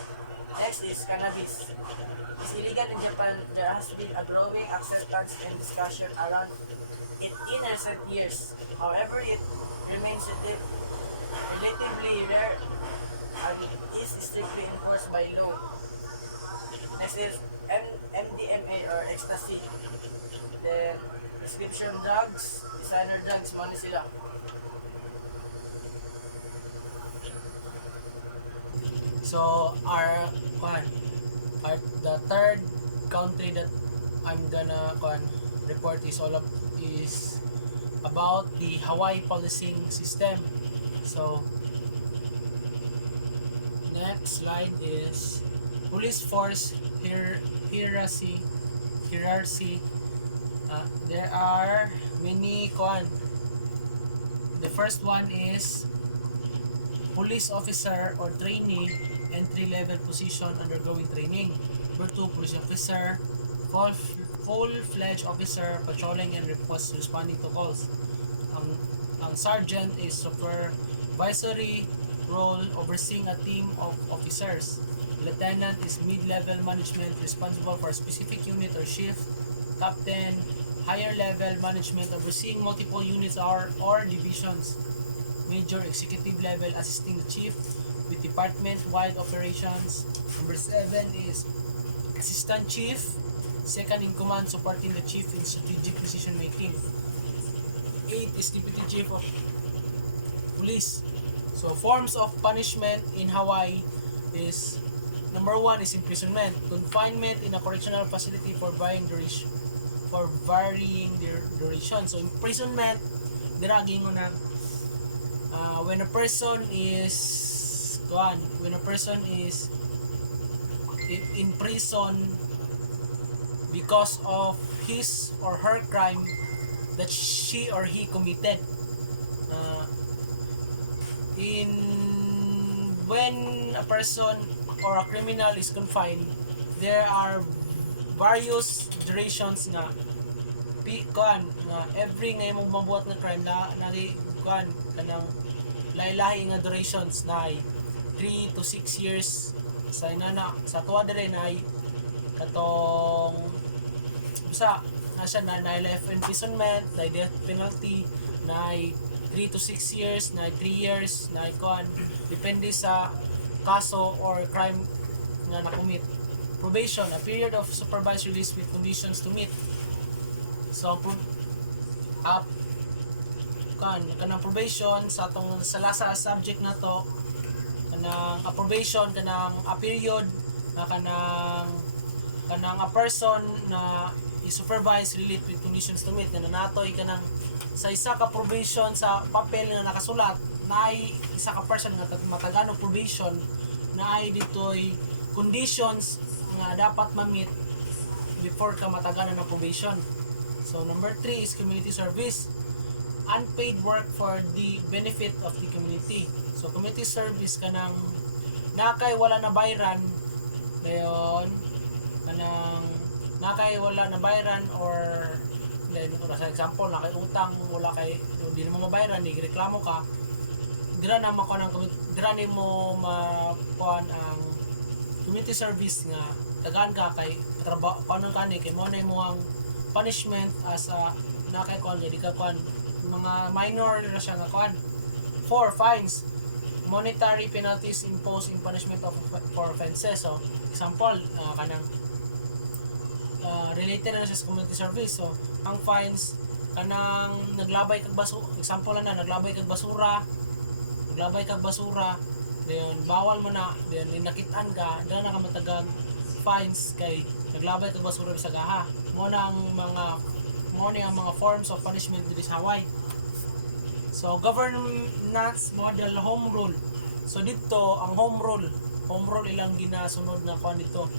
Next is cannabis. It's illegal in Japan. There has been a growing acceptance and discussion around it in recent years. However, it remains relatively rare and is strictly enforced by law. Next is MDMA or ecstasy. Then prescription drugs, designer drugs, mo ni sila. So the third country that I'm gonna report is about the Hawaii policing system. So next slide is police force hierarchy. There are many The first one is police officer or trainee, entry-level position undergoing training. Number 2, police officer, full-fledged officer, patrolling and responding to calls. Ang sergeant is supervisory role, overseeing a team of officers. Lieutenant is mid-level management, responsible for a specific unit or shift. Captain, higher level management, overseeing multiple units or divisions. Major, executive level, assisting the chief with department-wide operations. Number 7 is assistant chief, second in command, supporting the chief in strategic decision making. 8 is deputy chief of police. So forms of punishment in Hawaii is number 1 is imprisonment, confinement in a correctional facility for varying duration. So imprisonment, diragin mo na when a person is in prison because of his or her crime that she or he committed. When a person or a criminal is confined, there are various durations na every nga imong mabuhat nga crime kanang lahi-lahi nga durations na ay 3 to 6 years sa inana sa tuwa dire na ay katong usa na siya na life imprisonment, na death penalty, na 3 to 6 years, na 3 years, na depende sa kaso or crime na nakumit. Probation, a period of supervised release with conditions to meet. So kanang probation sa lasa subject na to, kanang probation, kanang a period na kanang a person na i-supervise relate with conditions to meet na natoy kanang sa isa ka probation sa papel na nakasulat na ay isa ka person nga mataganong probation na ay ditoy conditions nga dapat ma-meet before ka mataganan ng probation. So number 3 is community service, unpaid work for the benefit of the community. So community service kanang nakay wala na bayran dayon, kanang nakay wala na bayran or then sa example nakay utang wala kay hindi mo mabayaran, di reklamo ka, dira na mo makuan ang community service nga tagaan ka kay trabaho paano kani kay mo na mo ang punishment as a nakay kuan di ka kuan mga minor na siya nga kuan. 4 fines, monetary penalties imposed in punishment of for offenses. So example kanang related na sa community service. So ang fines kanang naglabay kag basura, example na naglabay kag basura, then bawal mo na, then inakitaan ka, dala na ka matagang fines kay naglabay kag basura sa gaha. Mo na ang mga forms of punishment dito sa Hawaii. So governance model, home rule. So dito ang home rule ilang ginasunod na kuan dito.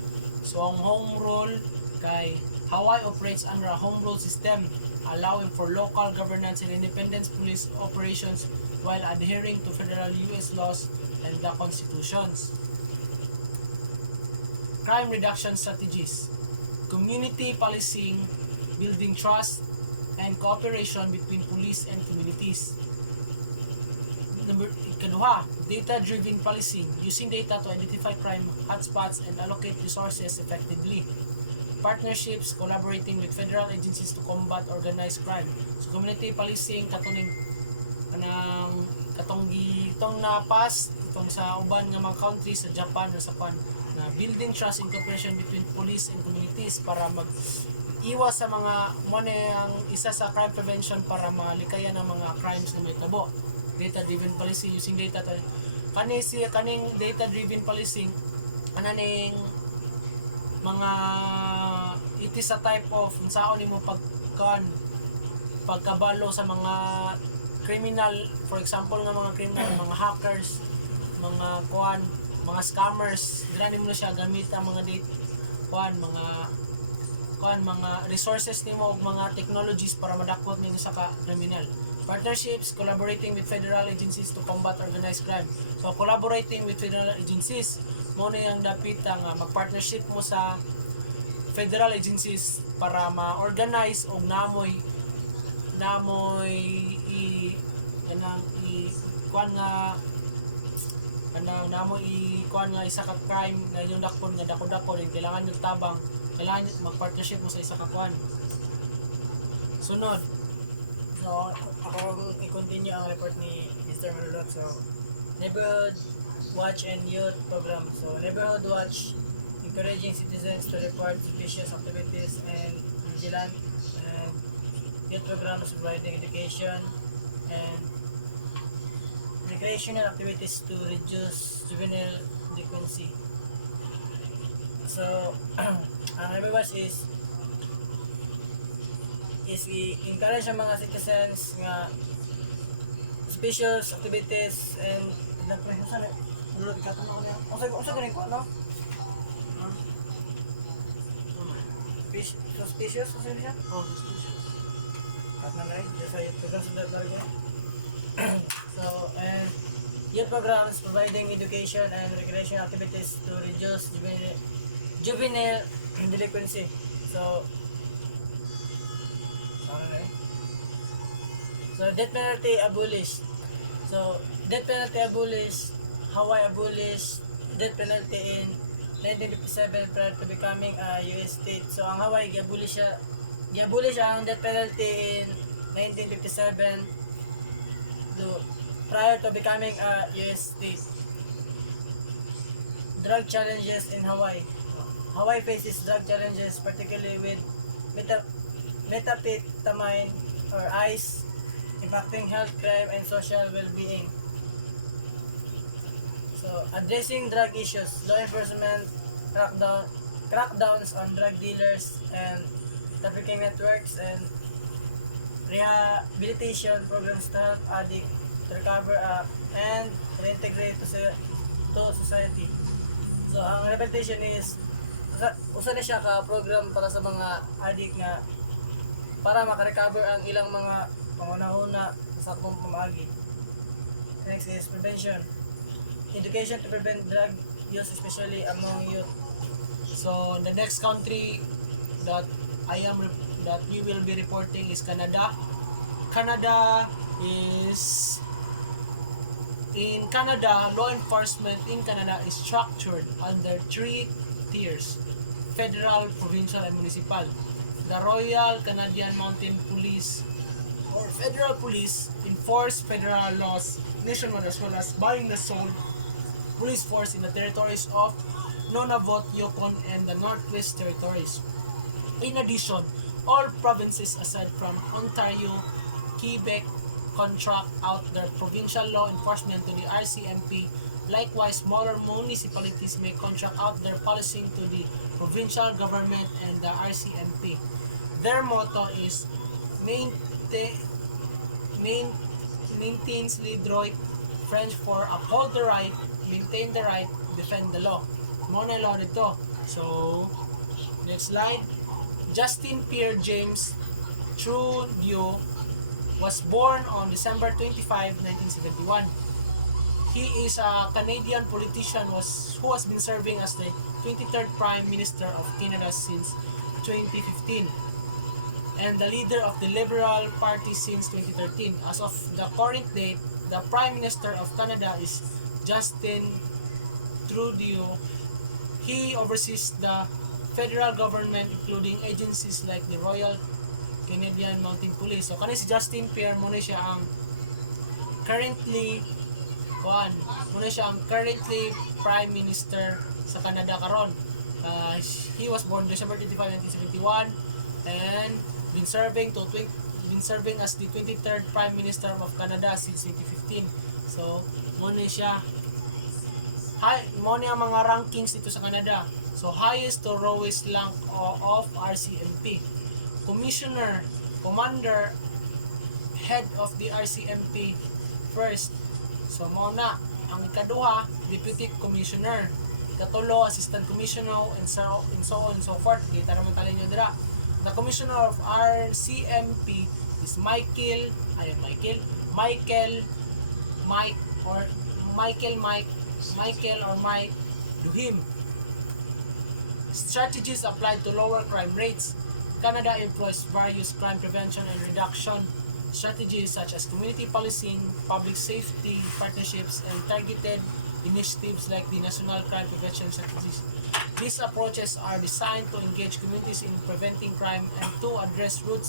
So ang home rule kay Hawaii operates under a home rule system, allowing for local governance and independent police operations while adhering to federal U.S. laws and the constitutions. Crime reduction strategies. Community policing, building trust and cooperation between police and communities. Ikaduha, data-driven policing, using data to identify crime hotspots and allocate resources effectively. Partnerships, collaborating with federal agencies to combat organized crime. So community policing katong gitong napas itong sa uban nga mga countries sa Japan o sa na building trust and cooperation between police and communities para iwas sa mga ang isa sa crime prevention para malikayan ang mga crimes na may tabo. Data-driven policing, using data to kaning data-driven policing ning mga it is a type of unsaon nimo pagkabalo sa mga criminal, for example nga mga criminal, mga hackers, mga mga scammers, dira nimo na siya gamit ang mga mga resources nimo ug mga technologies para madakot nimo sa criminal. Partnerships, collaborating with federal agencies to combat organized crime. So collaborating with federal agencies mo na yung dapat nga mag-partnership mo sa federal agencies para ma-organize o namoy kuan nga isa ka crime na yung dakpon nga dako-dako din kailangan yung tabang, kailangan mag-partnership mo sa isa ka kuan. Sunod, So, ako i-continue ang report ni Mr. Malolot. So, Neighborhood Watch and Youth Program. So, Neighborhood Watch, encouraging citizens to report suspicious activities and vigilant, and youth programs providing education and recreational activities to reduce juvenile delinquency. So, ang Neighborhood Watch is i-encourage ang mga citizens nga suspicious activities and suspicious siya? oh, suspicious. So, and youth programs providing education and recreation activities to reduce juvenile delinquency. So, death penalty abolished. So, death penalty abolished. Hawaii abolished death penalty in 1957 prior to becoming a US state. So, ang Hawaii gi-abolish ang death penalty in 1957 prior to becoming a US state. Drug challenges in Hawaii. Hawaii faces drug challenges, particularly with methamphetamine or ICE, impacting health, crime, and social well-being. So, addressing drug issues, law enforcement crackdowns on drug dealers and trafficking networks, and rehabilitation programs to help addicts to recover and reintegrate to society. So, ang rehabilitation is usa na siya ka program para sa mga addict nga para makarecover ang ilang mga pangunahuna sa akong pamagi. Next is prevention. Education to prevent drug use, especially among youth. So the next country that we will be reporting is Canada. In Canada, law enforcement in Canada is structured under 3 tiers: federal, provincial, and municipal. The Royal Canadian Mounted Police or Federal Police enforce federal laws nationwide, as well as buying the sole police force in the territories of Nunavut, Yukon, and the Northwest Territories. In addition, all provinces aside from Ontario, Quebec contract out their provincial law enforcement to the RCMP. Likewise, smaller municipalities may contract out their policing to the provincial government and the RCMP. Their motto is maintains le droit, French for uphold the right, maintain the right, defend the law. Muna law dito. So, next slide. Justin Pierre James Trudeau was born on December 25, 1971. He is a Canadian politician who has been serving as the 23rd Prime Minister of Canada since 2015 and the leader of the Liberal Party since 2013. As of the current date, the Prime Minister of Canada is Justin Trudeau. He oversees the federal government including agencies like the Royal Canadian Mounted Police. So kani si Justin Pierre muna siya ang currently Prime Minister sa Canada karon. He was born December 25, 1971 and been serving as the 23rd Prime Minister of Canada since 2015. So muna siya ang mga rankings dito sa Canada. So highest to lowest rank of RCMP. Commissioner, Commander, Head of the RCMP first. So muna ang ikaduha, Deputy Commissioner, ikatulo, Assistant Commissioner, and so on and so forth. Kita naman tali nyo dira. The Commissioner of RCMP is Michael Mike Duhim. Strategies applied to lower crime rates. Canada employs various crime prevention and reduction strategies such as community policing, public safety partnerships, and targeted initiatives like the National Crime Prevention Strategies. These approaches are designed to engage communities in preventing crime and to address root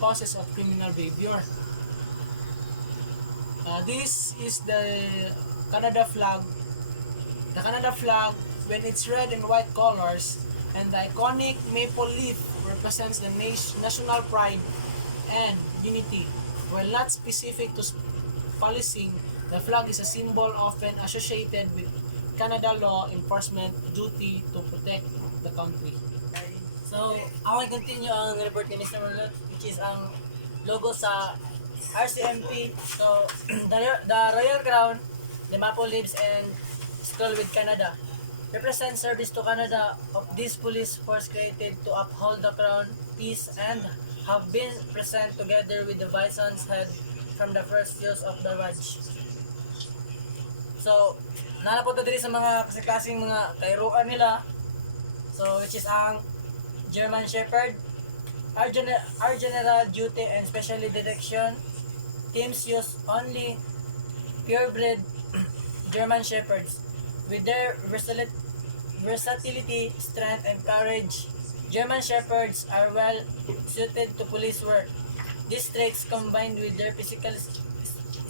causes of criminal behavior. This is the Canada flag. The Canada flag, when it's red and white colors, and the iconic maple leaf represents the national pride and unity. While not specific to policing, the flag is a symbol often associated with Canada law enforcement duty to protect the country. So, ako will continue ang report ni Mr. Malolot, which is ang logo sa RCMP. So, the Royal Crown, the maple leaves, and skull with Canada represent service to Canada of this police force created to uphold the crown, peace, and have been present together with the bison's head from the first years of the Raj. So, nanapunta diri sa mga kasi-kasing mga kairuan nila. So, which is ang German Shepherd, our general duty and specially detection teams use only purebred German Shepherds. With their versatility, strength, and courage, German Shepherds are well suited to police work. These traits, combined with their physical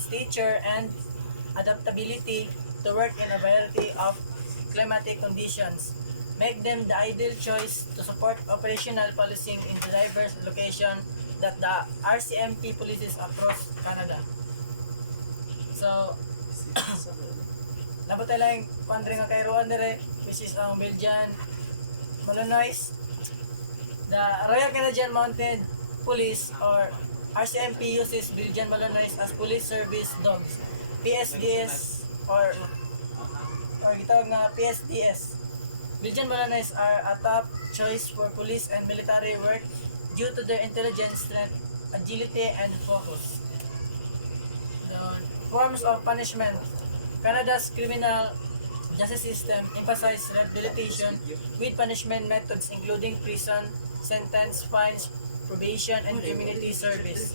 stature and adaptability to work in a variety of climatic conditions, make them the ideal choice to support operational policing in the diverse locations that the RCMP polices across Canada. So, labot tayo lang pandre nga kairuan dire, which is ang Belgian Malolot. The Royal Canadian Mounted Police or RCMP uses Belgian Malolot as police service dogs. PSDS or gitawag nga PSDS. Belgian Malolot are a top choice for police and military work due to their intelligence, strength, agility, and focus. Forms of punishment. Canada's criminal justice system emphasizes rehabilitation with punishment methods including prison, sentence, fines, probation, and community service.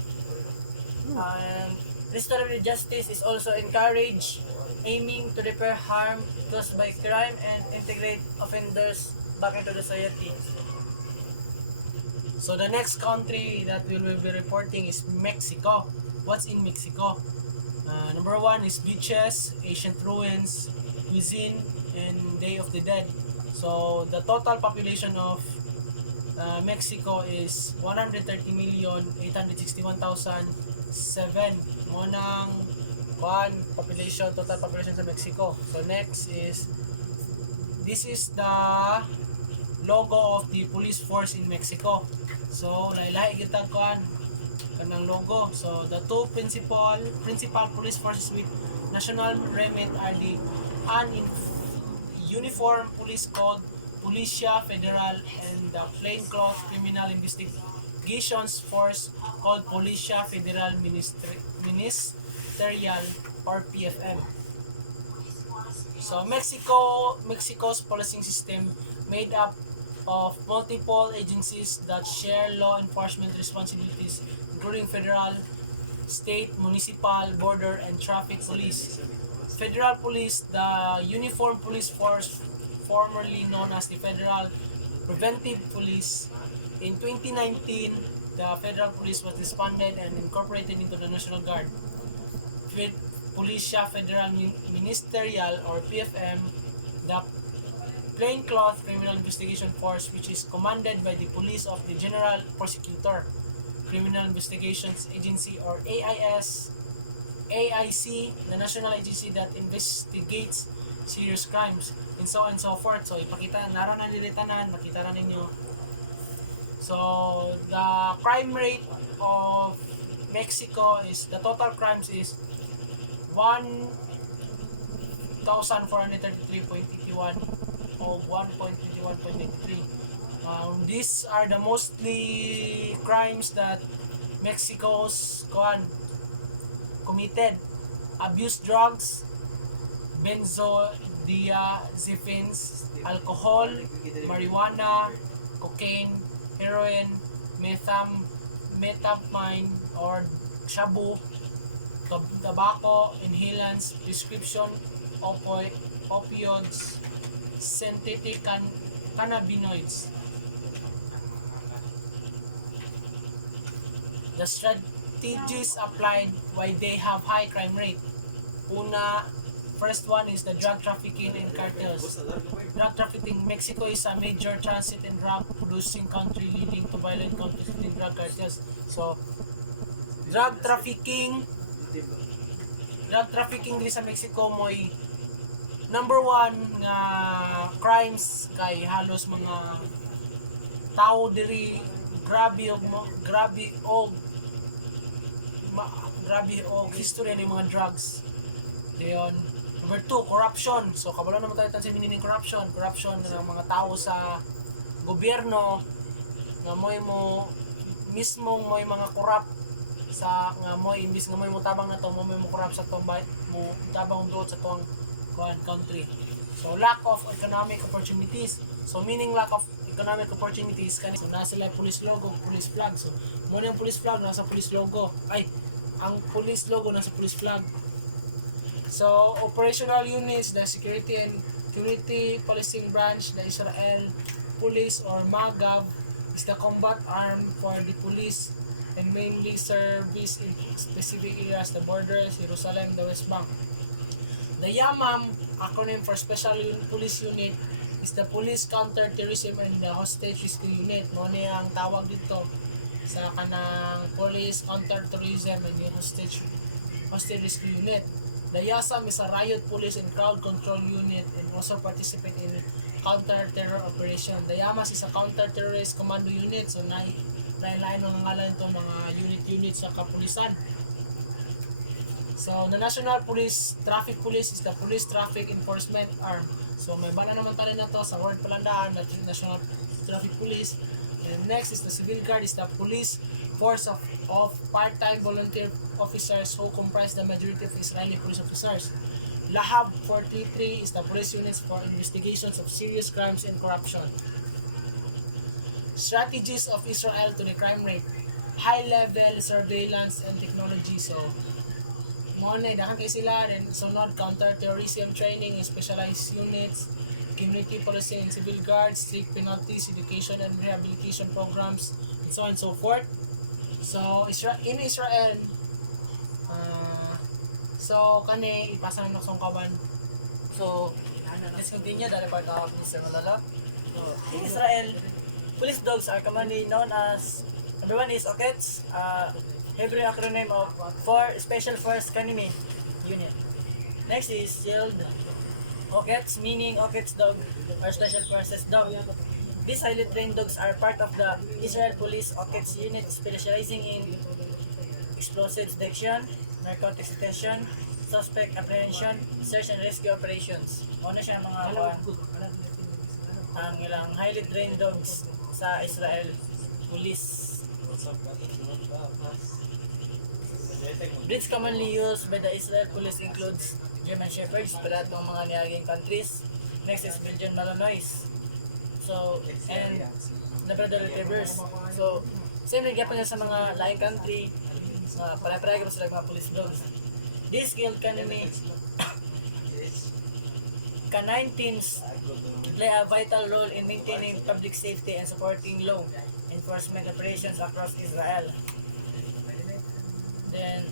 And restorative justice is also encouraged, aiming to repair harm caused by crime and integrate offenders back into the society. So the next country that we will be reporting is Mexico. What's in Mexico? Number one is beaches, ancient ruins, cuisine, and Day of the Dead. So the total population of Mexico is 130,861,007. Monang total population sa Mexico. So next is, this is the logo of the police force in Mexico. So lahi-lahi kita kanang logo. So the two principal police forces with national remit are the uniform police called Policia Federal and the Plainclothes Criminal Investigations Force called Policia Federal Ministerial or PFM. So Mexico's policing system made up of multiple agencies that share law enforcement responsibilities, including federal, state, municipal, border, and traffic police. Federal Police, the Uniform Police Force, formerly known as the Federal Preventive Police. In 2019, the Federal Police was disbanded and incorporated into the National Guard. Policia Federal Ministerial or PFM, the Plainclothes Criminal Investigation Force, which is commanded by the Police of the General Prosecutor, Criminal Investigations Agency or AIC, the national agency that investigates serious crimes, and so on and so forth. So ipakita, naroon na nilitanan, makita na ninyo. So the crime rate of Mexico is, the total crimes is 1,433.81 or 1.21.93. These are the mostly crimes that Mexico's committed: abuse drugs, benzodiazepines, alcohol, marijuana, cocaine, heroin, methamphetamine or shabu, tobacco, inhalants, prescription opioids, synthetic cannabinoids. The strategies applied why they have high crime rate. First one is the drug trafficking and cartels. Drug trafficking. Mexico is a major transit and drug producing country, leading to violent conflicts between drug cartels. So, drug trafficking diri sa Mexico mo'y number one nga crimes kay halos mga tao diri grabe og history ng mga drugs. Dayon, number 2, corruption. So kabalo naman tayo sa meaning corruption ng mga tao sa gobyerno nga mo'y mismong mga corrupt sa nga mo'y imbis nga mo'y mutabang na to mo corrupt sa tong mo tabang duot sa tong country. So lack of economic opportunities. So meaning lack of economic opportunities kani so nasa sila police logo, police flag. So mo yung police flag nasa police logo. Ang police logo nasa police flag. So operational units, the security policing branch, the Israel Police or MAGAV is the combat arm for the police and mainly service in specific areas, the borders, Jerusalem, the West Bank. The YAMAM, acronym for Special Police Unit, is the Police Counter-Terrorism and the Hostage Rescue Unit. Muna ang tawag dito sa kanang Police Counter-Terrorism and the Hostage Rescue Unit. The YASAM is a Riot Police and Crowd Control Unit and also participate in counter-terror operation. The YAMAS is a counter-terrorist commando unit. So lain-lain ang ngalan ito mga unit sa kapulisan. So the National Police Traffic Police is the Police Traffic Enforcement Arm. So may bala naman tayo na to sa word palandaan, National Traffic Police. And next is the Civil Guard, is the police force of part-time volunteer officers who comprise the majority of Israeli police officers. Lahab 43 is the police units for investigations of serious crimes and corruption. Strategies of Israel to the crime rate: high-level surveillance and technology. So mo na dahan kay sila, then sunod counter-terrorism training in specialized units, community policing and civil guards, strict penalties, education and rehabilitation programs, and so on and so forth. So in Israel, so kani ipasa na sa kaban. So, let's continue the report of Mr. Malolot. So, in Israel, police dogs are commonly known as, number 1 is OKETS, Hebrew acronym of Special Force Kanimi Unit. Next is Shield OKETS, meaning OKETS dog or Special Forces dog. These highly trained dogs are part of the Israel Police OKETS unit, specializing in explosives detection, narcotics detection, suspect apprehension, search and rescue operations. Ano siya mga ang ilang highly trained dogs sa Israel police. Breeds commonly used by the Israel police includes German Shepherds, lahat ng mga niyaging countries. Next is Belgian Malinois. So, and Labrador Retrievers. So, same rin gyapon sa mga laing country, pare-pareho sila mga police dogs. These skilled canine teams play a vital role in maintaining public safety and supporting law enforcement operations across Israel. Then,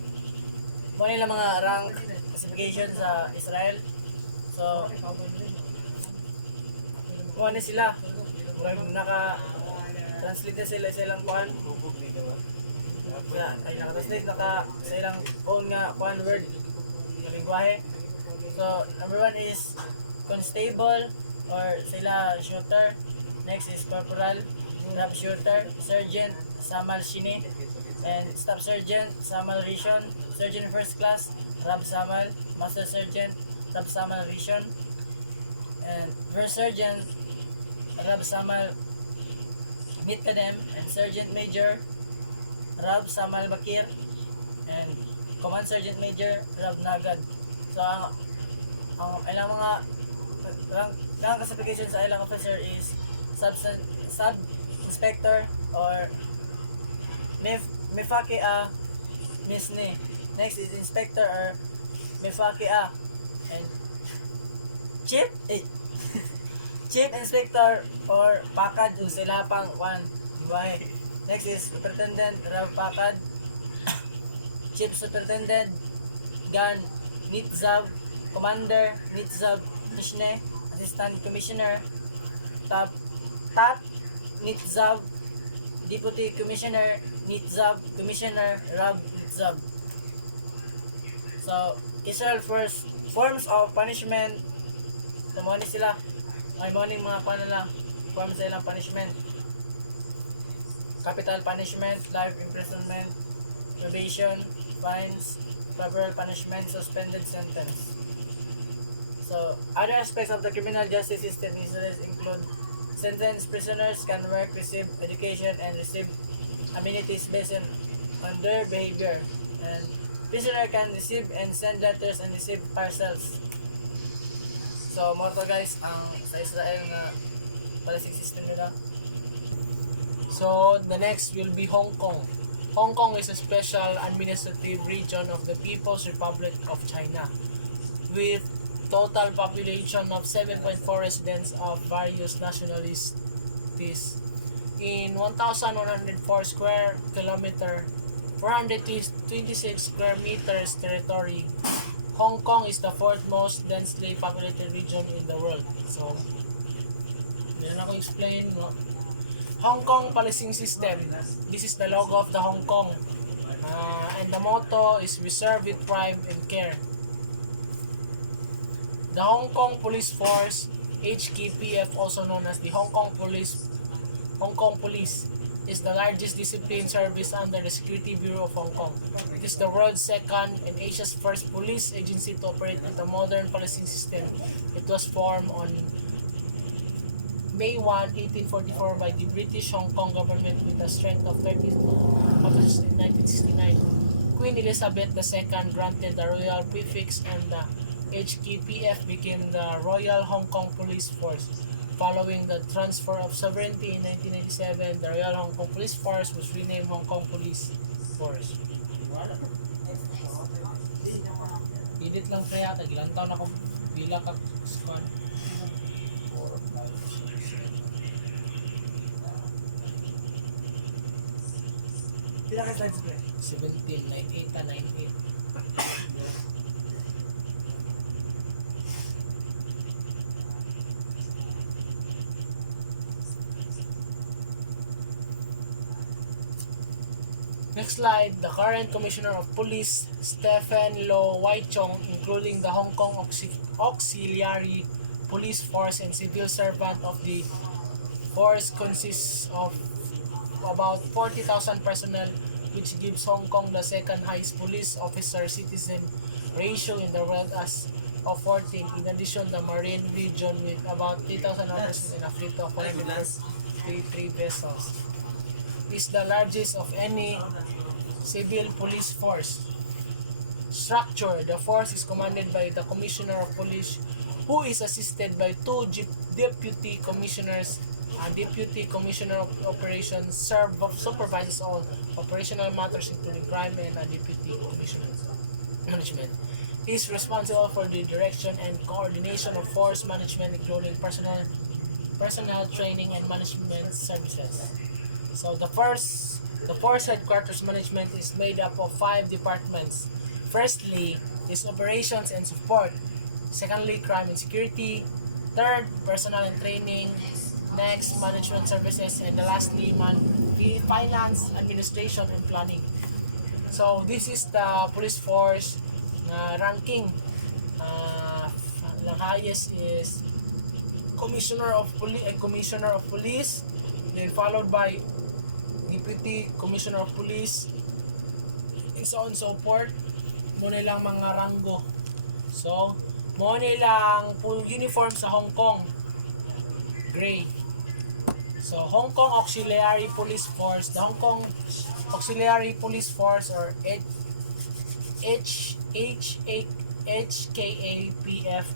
kung nila mga rank classification sa Israel. So, kung ano sila, naka-translate na sila sa ilang kuhan. Naka-translate sa ilang own nga kuhan word na lingwahe. So, number 1 is constable or sila shooter. Next is corporal, sharp shooter, sergeant, samal shine, and staff sergeant, samal rishon, sergeant first class, rab samal, master sergeant, rab samal rishon, and first sergeant, rab samal mitkadem, and sergeant major, rab samal bakir, and command sergeant major, rab nagad. So, ang ilang mga rank classification sa ilang officer is sub inspector or mefaki a misne. Next is inspector or mefaki a, and chief chief inspector or pakad o sila pang one. Next is superintendent raw pakad, chief superintendent gan nitzav, commander nitzav mishne, assistant commissioner top nitzav, deputy commissioner nitzav, commissioner rab nitzav. So, Israel first forms of punishment. So, mo ni sila ay mo ni mga kanila forms sa ilang punishment: capital punishment, life imprisonment, probation, fines, temporal punishment, suspended sentence. So, other aspects of the criminal justice system in Israel include sentenced prisoners can work, receive education, and receive amenities based on their behavior. And prisoner can receive and send letters and receive parcels. So, more to guys, ang sa Israel na policing system nila. So, the next will be Hong Kong. Hong Kong is a special administrative region of the People's Republic of China with total population of 7.4 residents of various nationalities. In 1,104 square kilometer, 426 square meters territory, Hong Kong is the fourth most densely populated region in the world. So, yan ako explain mo. Hong Kong policing system. This is the logo of the Hong Kong. And the motto is "We serve with pride and care." The Hong Kong Police Force, HKPF, also known as the Hong Kong Police, is the largest discipline service under the Security Bureau of Hong Kong. It is the world's second and Asia's first police agency to operate with a modern policing system. It was formed on May 1, 1844 by the British Hong Kong government with a strength of 30 officers in 1969. Queen Elizabeth II granted the royal prefix and the HKPF became the Royal Hong Kong Police Force. Following the transfer of sovereignty in 1997, the Royal Hong Kong Police Force was renamed Hong Kong Police Force. Edit lang kaya, tagilan taon ako bila ka squad. 4, 5, 6. Pila ka slides pre? 17, 98, 98. Next slide, the current Commissioner of Police, Stephen Lo Wai Chong, including the Hong Kong Auxiliary Police Force and civil servant of the force, consists of about 40,000 personnel, which gives Hong Kong the second highest police officer-citizen ratio in the world as of 14. In addition, the Marine region with about 3,000 officers and a fleet of 133 vessels is the largest of any civil police force. Structure: the force is commanded by the Commissioner of Police, who is assisted by two deputy commissioners. A deputy commissioner of operations supervises all operational matters including crime, and a deputy commissioner management is responsible for the direction and coordination of force management including personnel training and management services. So the force headquarters management is made up of 5 departments. Firstly is operations and support. Secondly, crime and security. Third, personnel and training. Next, management services. And lastly, finance, administration, and planning. So this is the police force ranking. The highest is Commissioner of Police, then followed by Deputy Commissioner of Police, and so on and so forth. Mo nilang mga ranggo. So, mo nilang full uniform sa Hong Kong. Gray. So, Hong Kong Auxiliary Police Force, the Hong Kong Auxiliary Police Force or HKAPF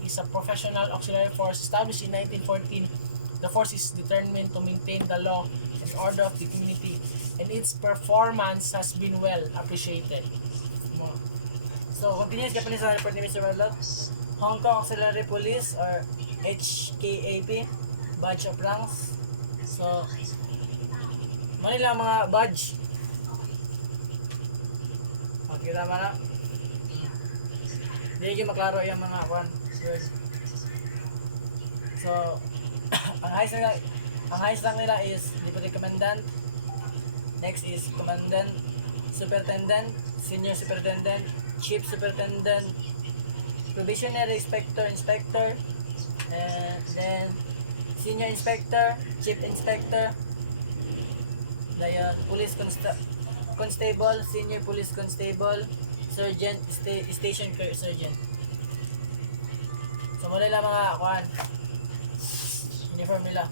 is a professional auxiliary force established in 1914. The force is determined to maintain the law and order of the community, and its performance has been well appreciated. So, continuous Japanese sa report ni Mr. Malolot. Hong Kong Auxiliary Police or HKAP, badge of ranks. So, manila mga badge. Okay, tama na. Hindi yung maklaro yung mga kwan. So, ang highest lang nila is Deputy Commandant. Next is Commandant, Superintendent, Senior Superintendent, Chief Superintendent, Probationary Inspector, and then Senior Inspector, Chief Inspector, Police Constable, Senior Police Constable, Sergeant, Station Sergeant. So muna lang mga kuhan, uniform nila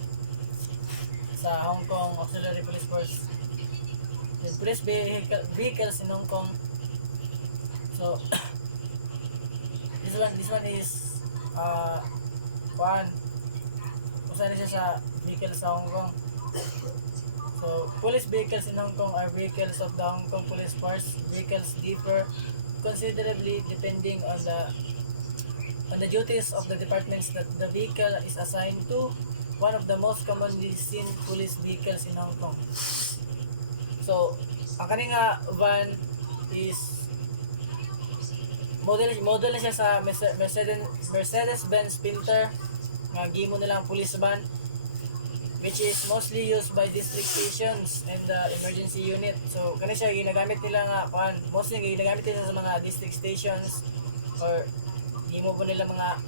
sa Hong Kong Auxiliary Police Force. Then police vehicles in Hong Kong. So this one is kuhan, usa na siya sa vehicles sa Hong Kong. So, police vehicles in Hong Kong are vehicles of the Hong Kong Police Force. Vehicles differ considerably depending on the duties of the departments that the vehicle is assigned to. One of the most commonly seen police vehicles in Hong Kong. So, ang kaning van is model na siya sa Mercedes-Benz Sprinter nga gimo nilang police van, which is mostly used by district stations and the emergency unit. So, kani siya ginagamit nila nga mostly ginagamit nila sa mga district stations or gimo po nila mga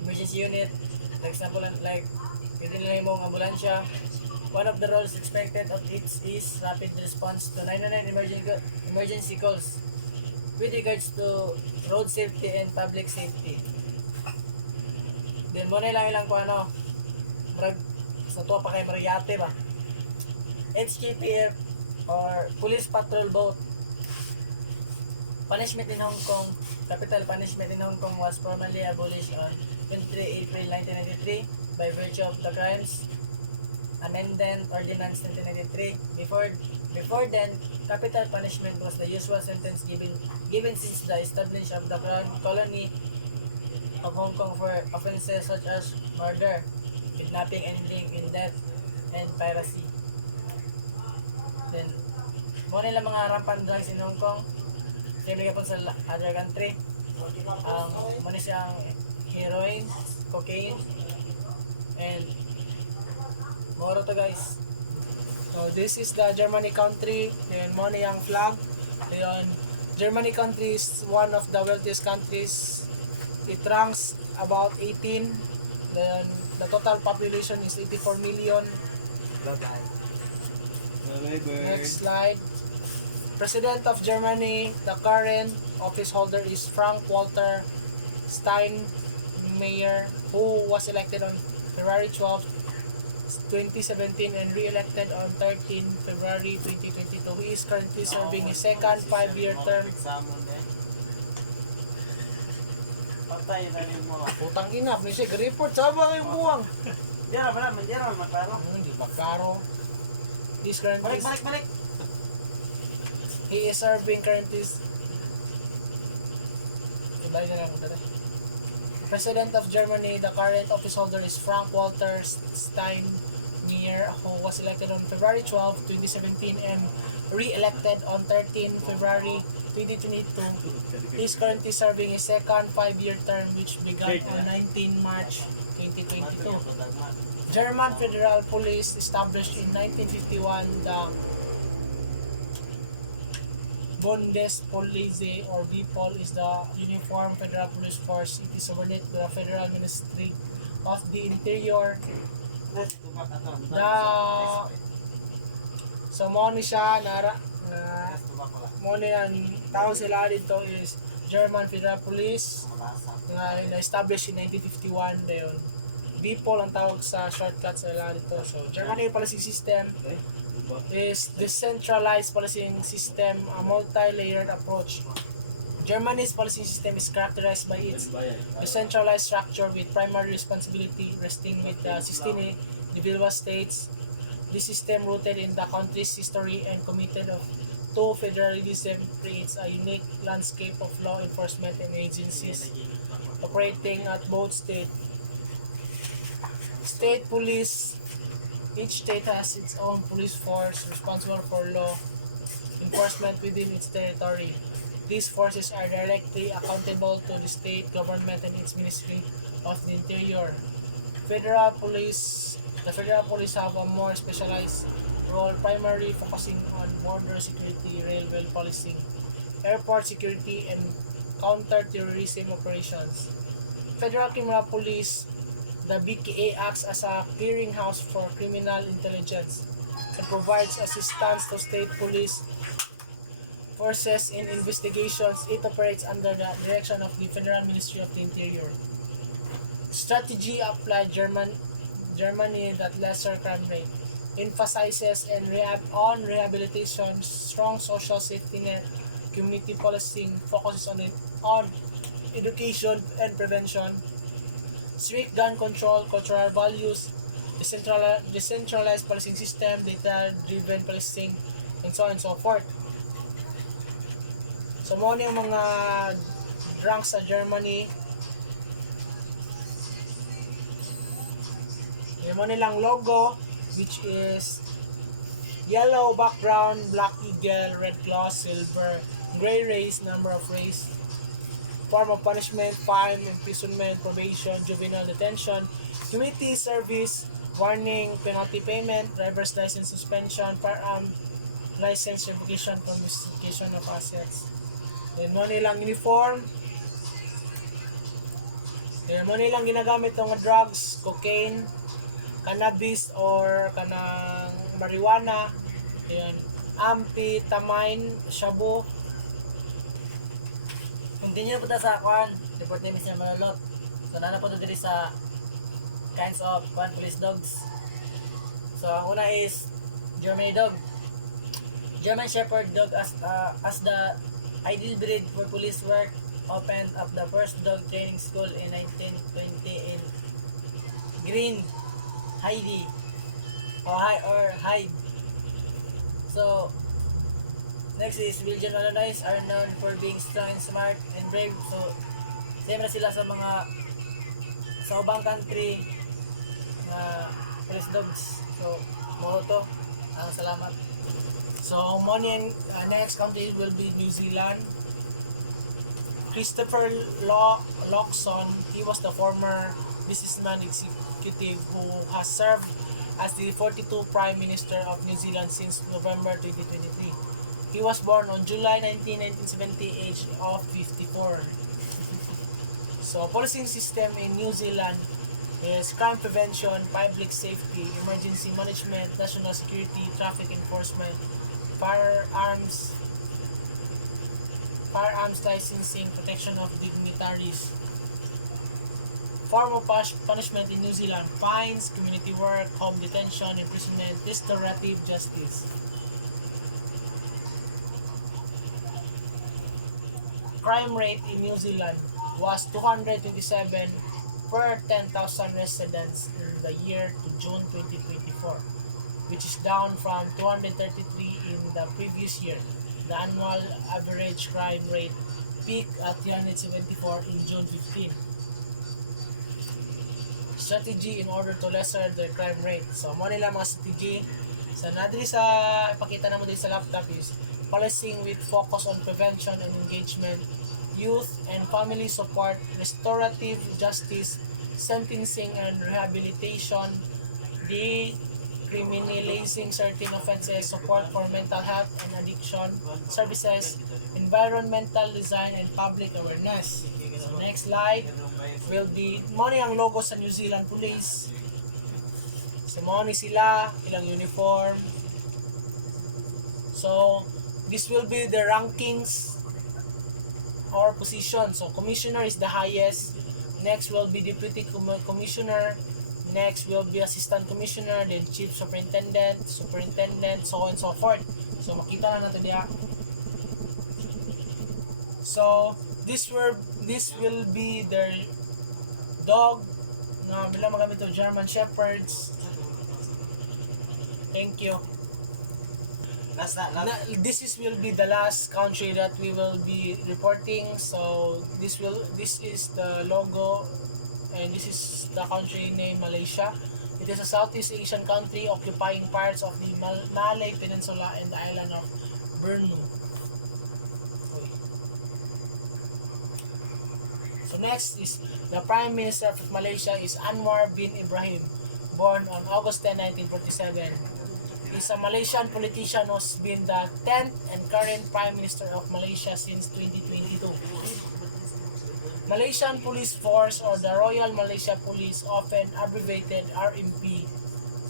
emergency unit. For example, like pwede nila yung ambulansya. One of the roles expected of it is rapid response to 999 emergency calls with regards to road safety and public safety. Then mo na lang ilang sa to pa kay Mariate ba. HKPF or Police Patrol Boat. Punishment in Hong Kong, capital punishment in Hong Kong was formally abolished on 23 April 1993 by virtue of the Crimes Amendment Ordinance 1993. Before then, capital punishment was the usual sentence given since the establishment of the Crown Colony of Hong Kong for offenses such as murder, kidnapping ending in death, and piracy. Then, mo nila mga rampant drugs in Hong Kong. Same po sa other country. Mo ni siyang heroin, cocaine, and more to guys. So this is the Germany country, and mo na yung flag. Ayan, Germany country is one of the wealthiest countries. It ranks about 18. Then the total population is 84 million. Bye-bye. Next slide. President of Germany, the current office holder is Frank-Walter Steinmeier, who was elected on February 12, 2017 and re-elected on 13 February 2022. He is currently serving his second 5-year term. Patay na rin mo. Putang ina, may siya report sa ba yung buwang? Diyan na, mandiyan na, magklaro. Hindi magkaro. He is currently Balik. he is serving currently Ibalik na lang dali. President of Germany, the current office holder is Frank-Walter Steinmeier, who was elected on February 12, 2017 and re-elected on 13 February 2022. He is currently serving his second 5-year term which began on 19 March 2022. German Federal Police, established in 1951, the Bundespolizei or BPOL is the uniform federal police force. It is subordinate to the Federal Ministry of the Interior. So mo ni siya mo ni ang tao sila dito is German Federal Police na na-establish in 1951 dayon. BPOL ang tawag sa shortcut sa sila dito. So Germany policy system is decentralized policing system, a multi-layered approach. Germany's policing system is characterized by its decentralized structure with primary responsibility resting with the 16 individual states. This system, rooted in the country's history and committed to federalism, creates a unique landscape of law enforcement and agencies operating at both state police. Each state has its own police force responsible for law enforcement within its territory. These forces are directly accountable to the state government and its Ministry of the Interior. The Federal Police have a more specialized role, primarily focusing on border security, railway policing, airport security, and counter-terrorism operations. Federal Criminal Police, the BKA, acts as a clearinghouse for criminal intelligence and provides assistance to state police forces in investigations. It operates under the direction of the Federal Ministry of the Interior. Strategy applied Germany that lesser crime rate emphasizes on rehabilitation, strong social safety net, community policing, focuses on education and prevention, strict gun control, cultural values, decentralized policing system, data-driven policing, and so on and so forth. So mo yung mga ranks sa Germany. Yung mo nilang logo, which is yellow background, black eagle, red claw, silver, gray race, number of race, form of punishment, fine, imprisonment, probation, juvenile detention, community service, warning, penalty payment, driver's license suspension, firearm license revocation, confiscation of assets. Then mo nilang uniform. Then mo nilang ginagamit ng drugs, cocaine, cannabis or kanang marijuana, yan, amphetamine, shabu. Continue po ta sa kwan, report ni Mr. Malolot. So nana po diri sa kinds of police dogs. So ang una is German dog. German Shepherd dog as the ideal breed for police work, opened up the first dog training school in 1920 in Green Heidi or Hyde. So next is Belgian Malinois are known for being strong and smart and brave. So same na sila sa mga sa ubang country na police dogs. So mo to. Salamat. So next country will be New Zealand. Christopher Luxon, he was the former businessman executive who has served as the 42nd Prime Minister of New Zealand since November 2023. He was born on July 19, 1970, age of 54. So, policing system in New Zealand is crime prevention, public safety, emergency management, national security, traffic enforcement, firearms licensing, protection of dignitaries. form of punishment in New Zealand: fines, community work, home detention, imprisonment, restorative justice. Crime rate in New Zealand was 227 per 10,000 residents in the year to June 2024, which is down from 233 in the previous year. The annual average crime rate peaked at 374 in June 15. Strategy in order to lesser the crime rate. So, mo nila mga strategy. Sa nadri sa ipakita na mo din sa laptop is policing with focus on prevention and engagement, youth and family support, restorative justice, sentencing and rehabilitation, decriminalizing certain offenses, support for mental health and addiction services, environmental design and public awareness. So next slide will be money ang logo sa New Zealand Police. So money sila, ilang uniform. So this will be the rankings or position. So commissioner is the highest. Next will be deputy commissioner. Next will be assistant commissioner, then chief superintendent, so on and so forth. So makita na natin diya. So this will be their dog na bilang magamit to German Shepherds. Thank you. This will be the last country that we will be reporting. So this is the logo, and this is the country name, Malaysia. It is a Southeast Asian country occupying parts of the Malay Peninsula and the island of Borneo. So next is the Prime Minister of Malaysia is Anwar bin Ibrahim, born on August 10, 1947. He's a Malaysian politician who has been the 10th and current Prime Minister of Malaysia since 2022. Malaysian Police Force, or the Royal Malaysia Police, often abbreviated RMP,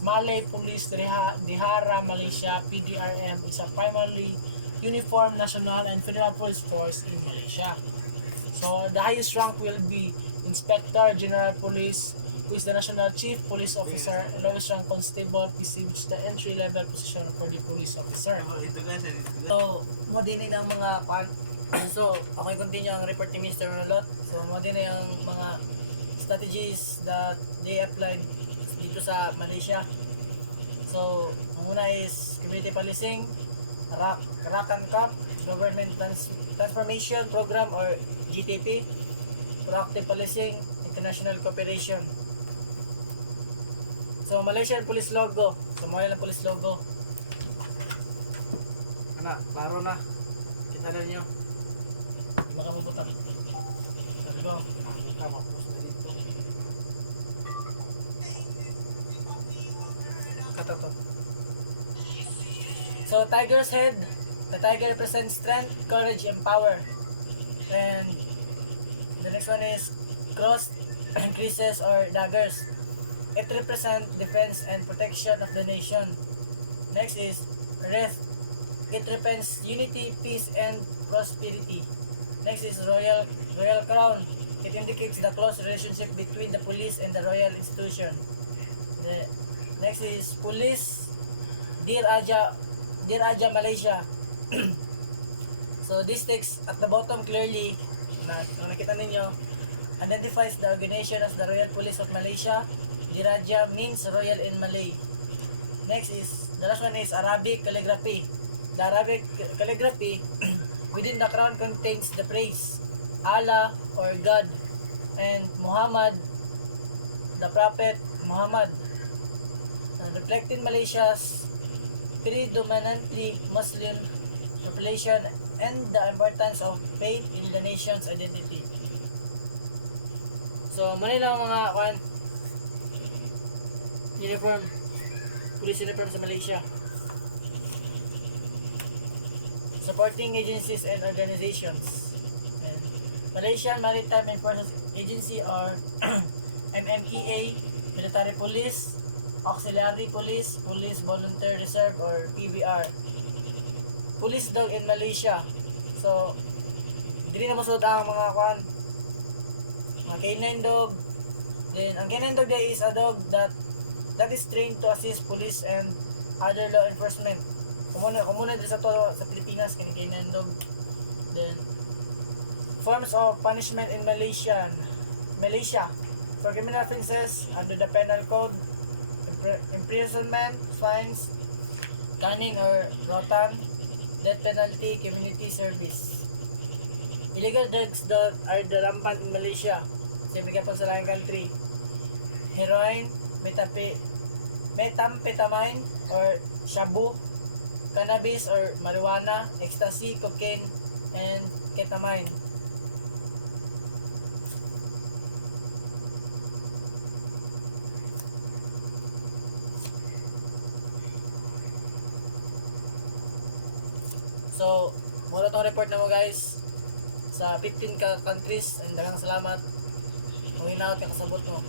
Malay Police Dihara Malaysia PDRM, is a primarily uniformed national and federal police force in Malaysia. So the highest rank will be Inspector General Police, who is the National Chief Police Officer, and lowest rank Constable PC, which is the entry-level position for the police officer. So, mo din ang mga so, ako i-continue ang report ni Mr. Malolot. So, mo din ang mga strategies that they applied dito sa Malaysia. So, ang una is community policing, Rakan Cup, Government Transformation Program or GTP, proactive policing, international cooperation. So, Malaysian Police Logo. So, Malaysian Police Logo. Klaro na. Kita na nyo. Hindi makapuputak. Sabi ko, Post na dito. kata to. So, tiger's head. The tiger represents strength, courage, and power. And the next one is cross and creases or daggers. It represents defense and protection of the nation. Next is wreath. It represents unity, peace, and prosperity. Next is royal crown. It indicates the close relationship between the police and the royal institution. The next is police. Dir Aja Malaysia. So this text at the bottom clearly, kung nakita ninyo, identifies the organization as the Royal Police of Malaysia. Diraja means royal in Malay. Next is, the last one is Arabic calligraphy. The Arabic calligraphy within the crown contains the phrase Allah or God and Muhammad, the Prophet Muhammad, reflecting Malaysia's predominantly Muslim population and the importance of faith in the nation's identity. So, muna lang mga uniform, police uniform sa Malaysia. Supporting agencies and organizations. And Malaysian Maritime Enforcement Agency or MMEA, Military Police, Auxiliary Police, Police Volunteer Reserve or PVR. Police dog in Malaysia. So, dili na masud ang mga mga canine dog, Then ang kinendog day is a dog that is trained to assist police and other law enforcement. Kumuna din sa to sa Pilipinas kini kinendog. Then forms of punishment in Malaysia for criminal offenses under the penal code: imprisonment, fines, caning or rotan, death penalty, community service. Illegal drugs that are the rampant in Malaysia. Siyempre kapag sa laing country: heroin, methamphetamine or shabu, cannabis or marijuana, ecstasy, cocaine, and ketamine. So, muna tong report na mo guys sa 15 ka countries, and daghang salamat kung hinaot ka kasabot mo.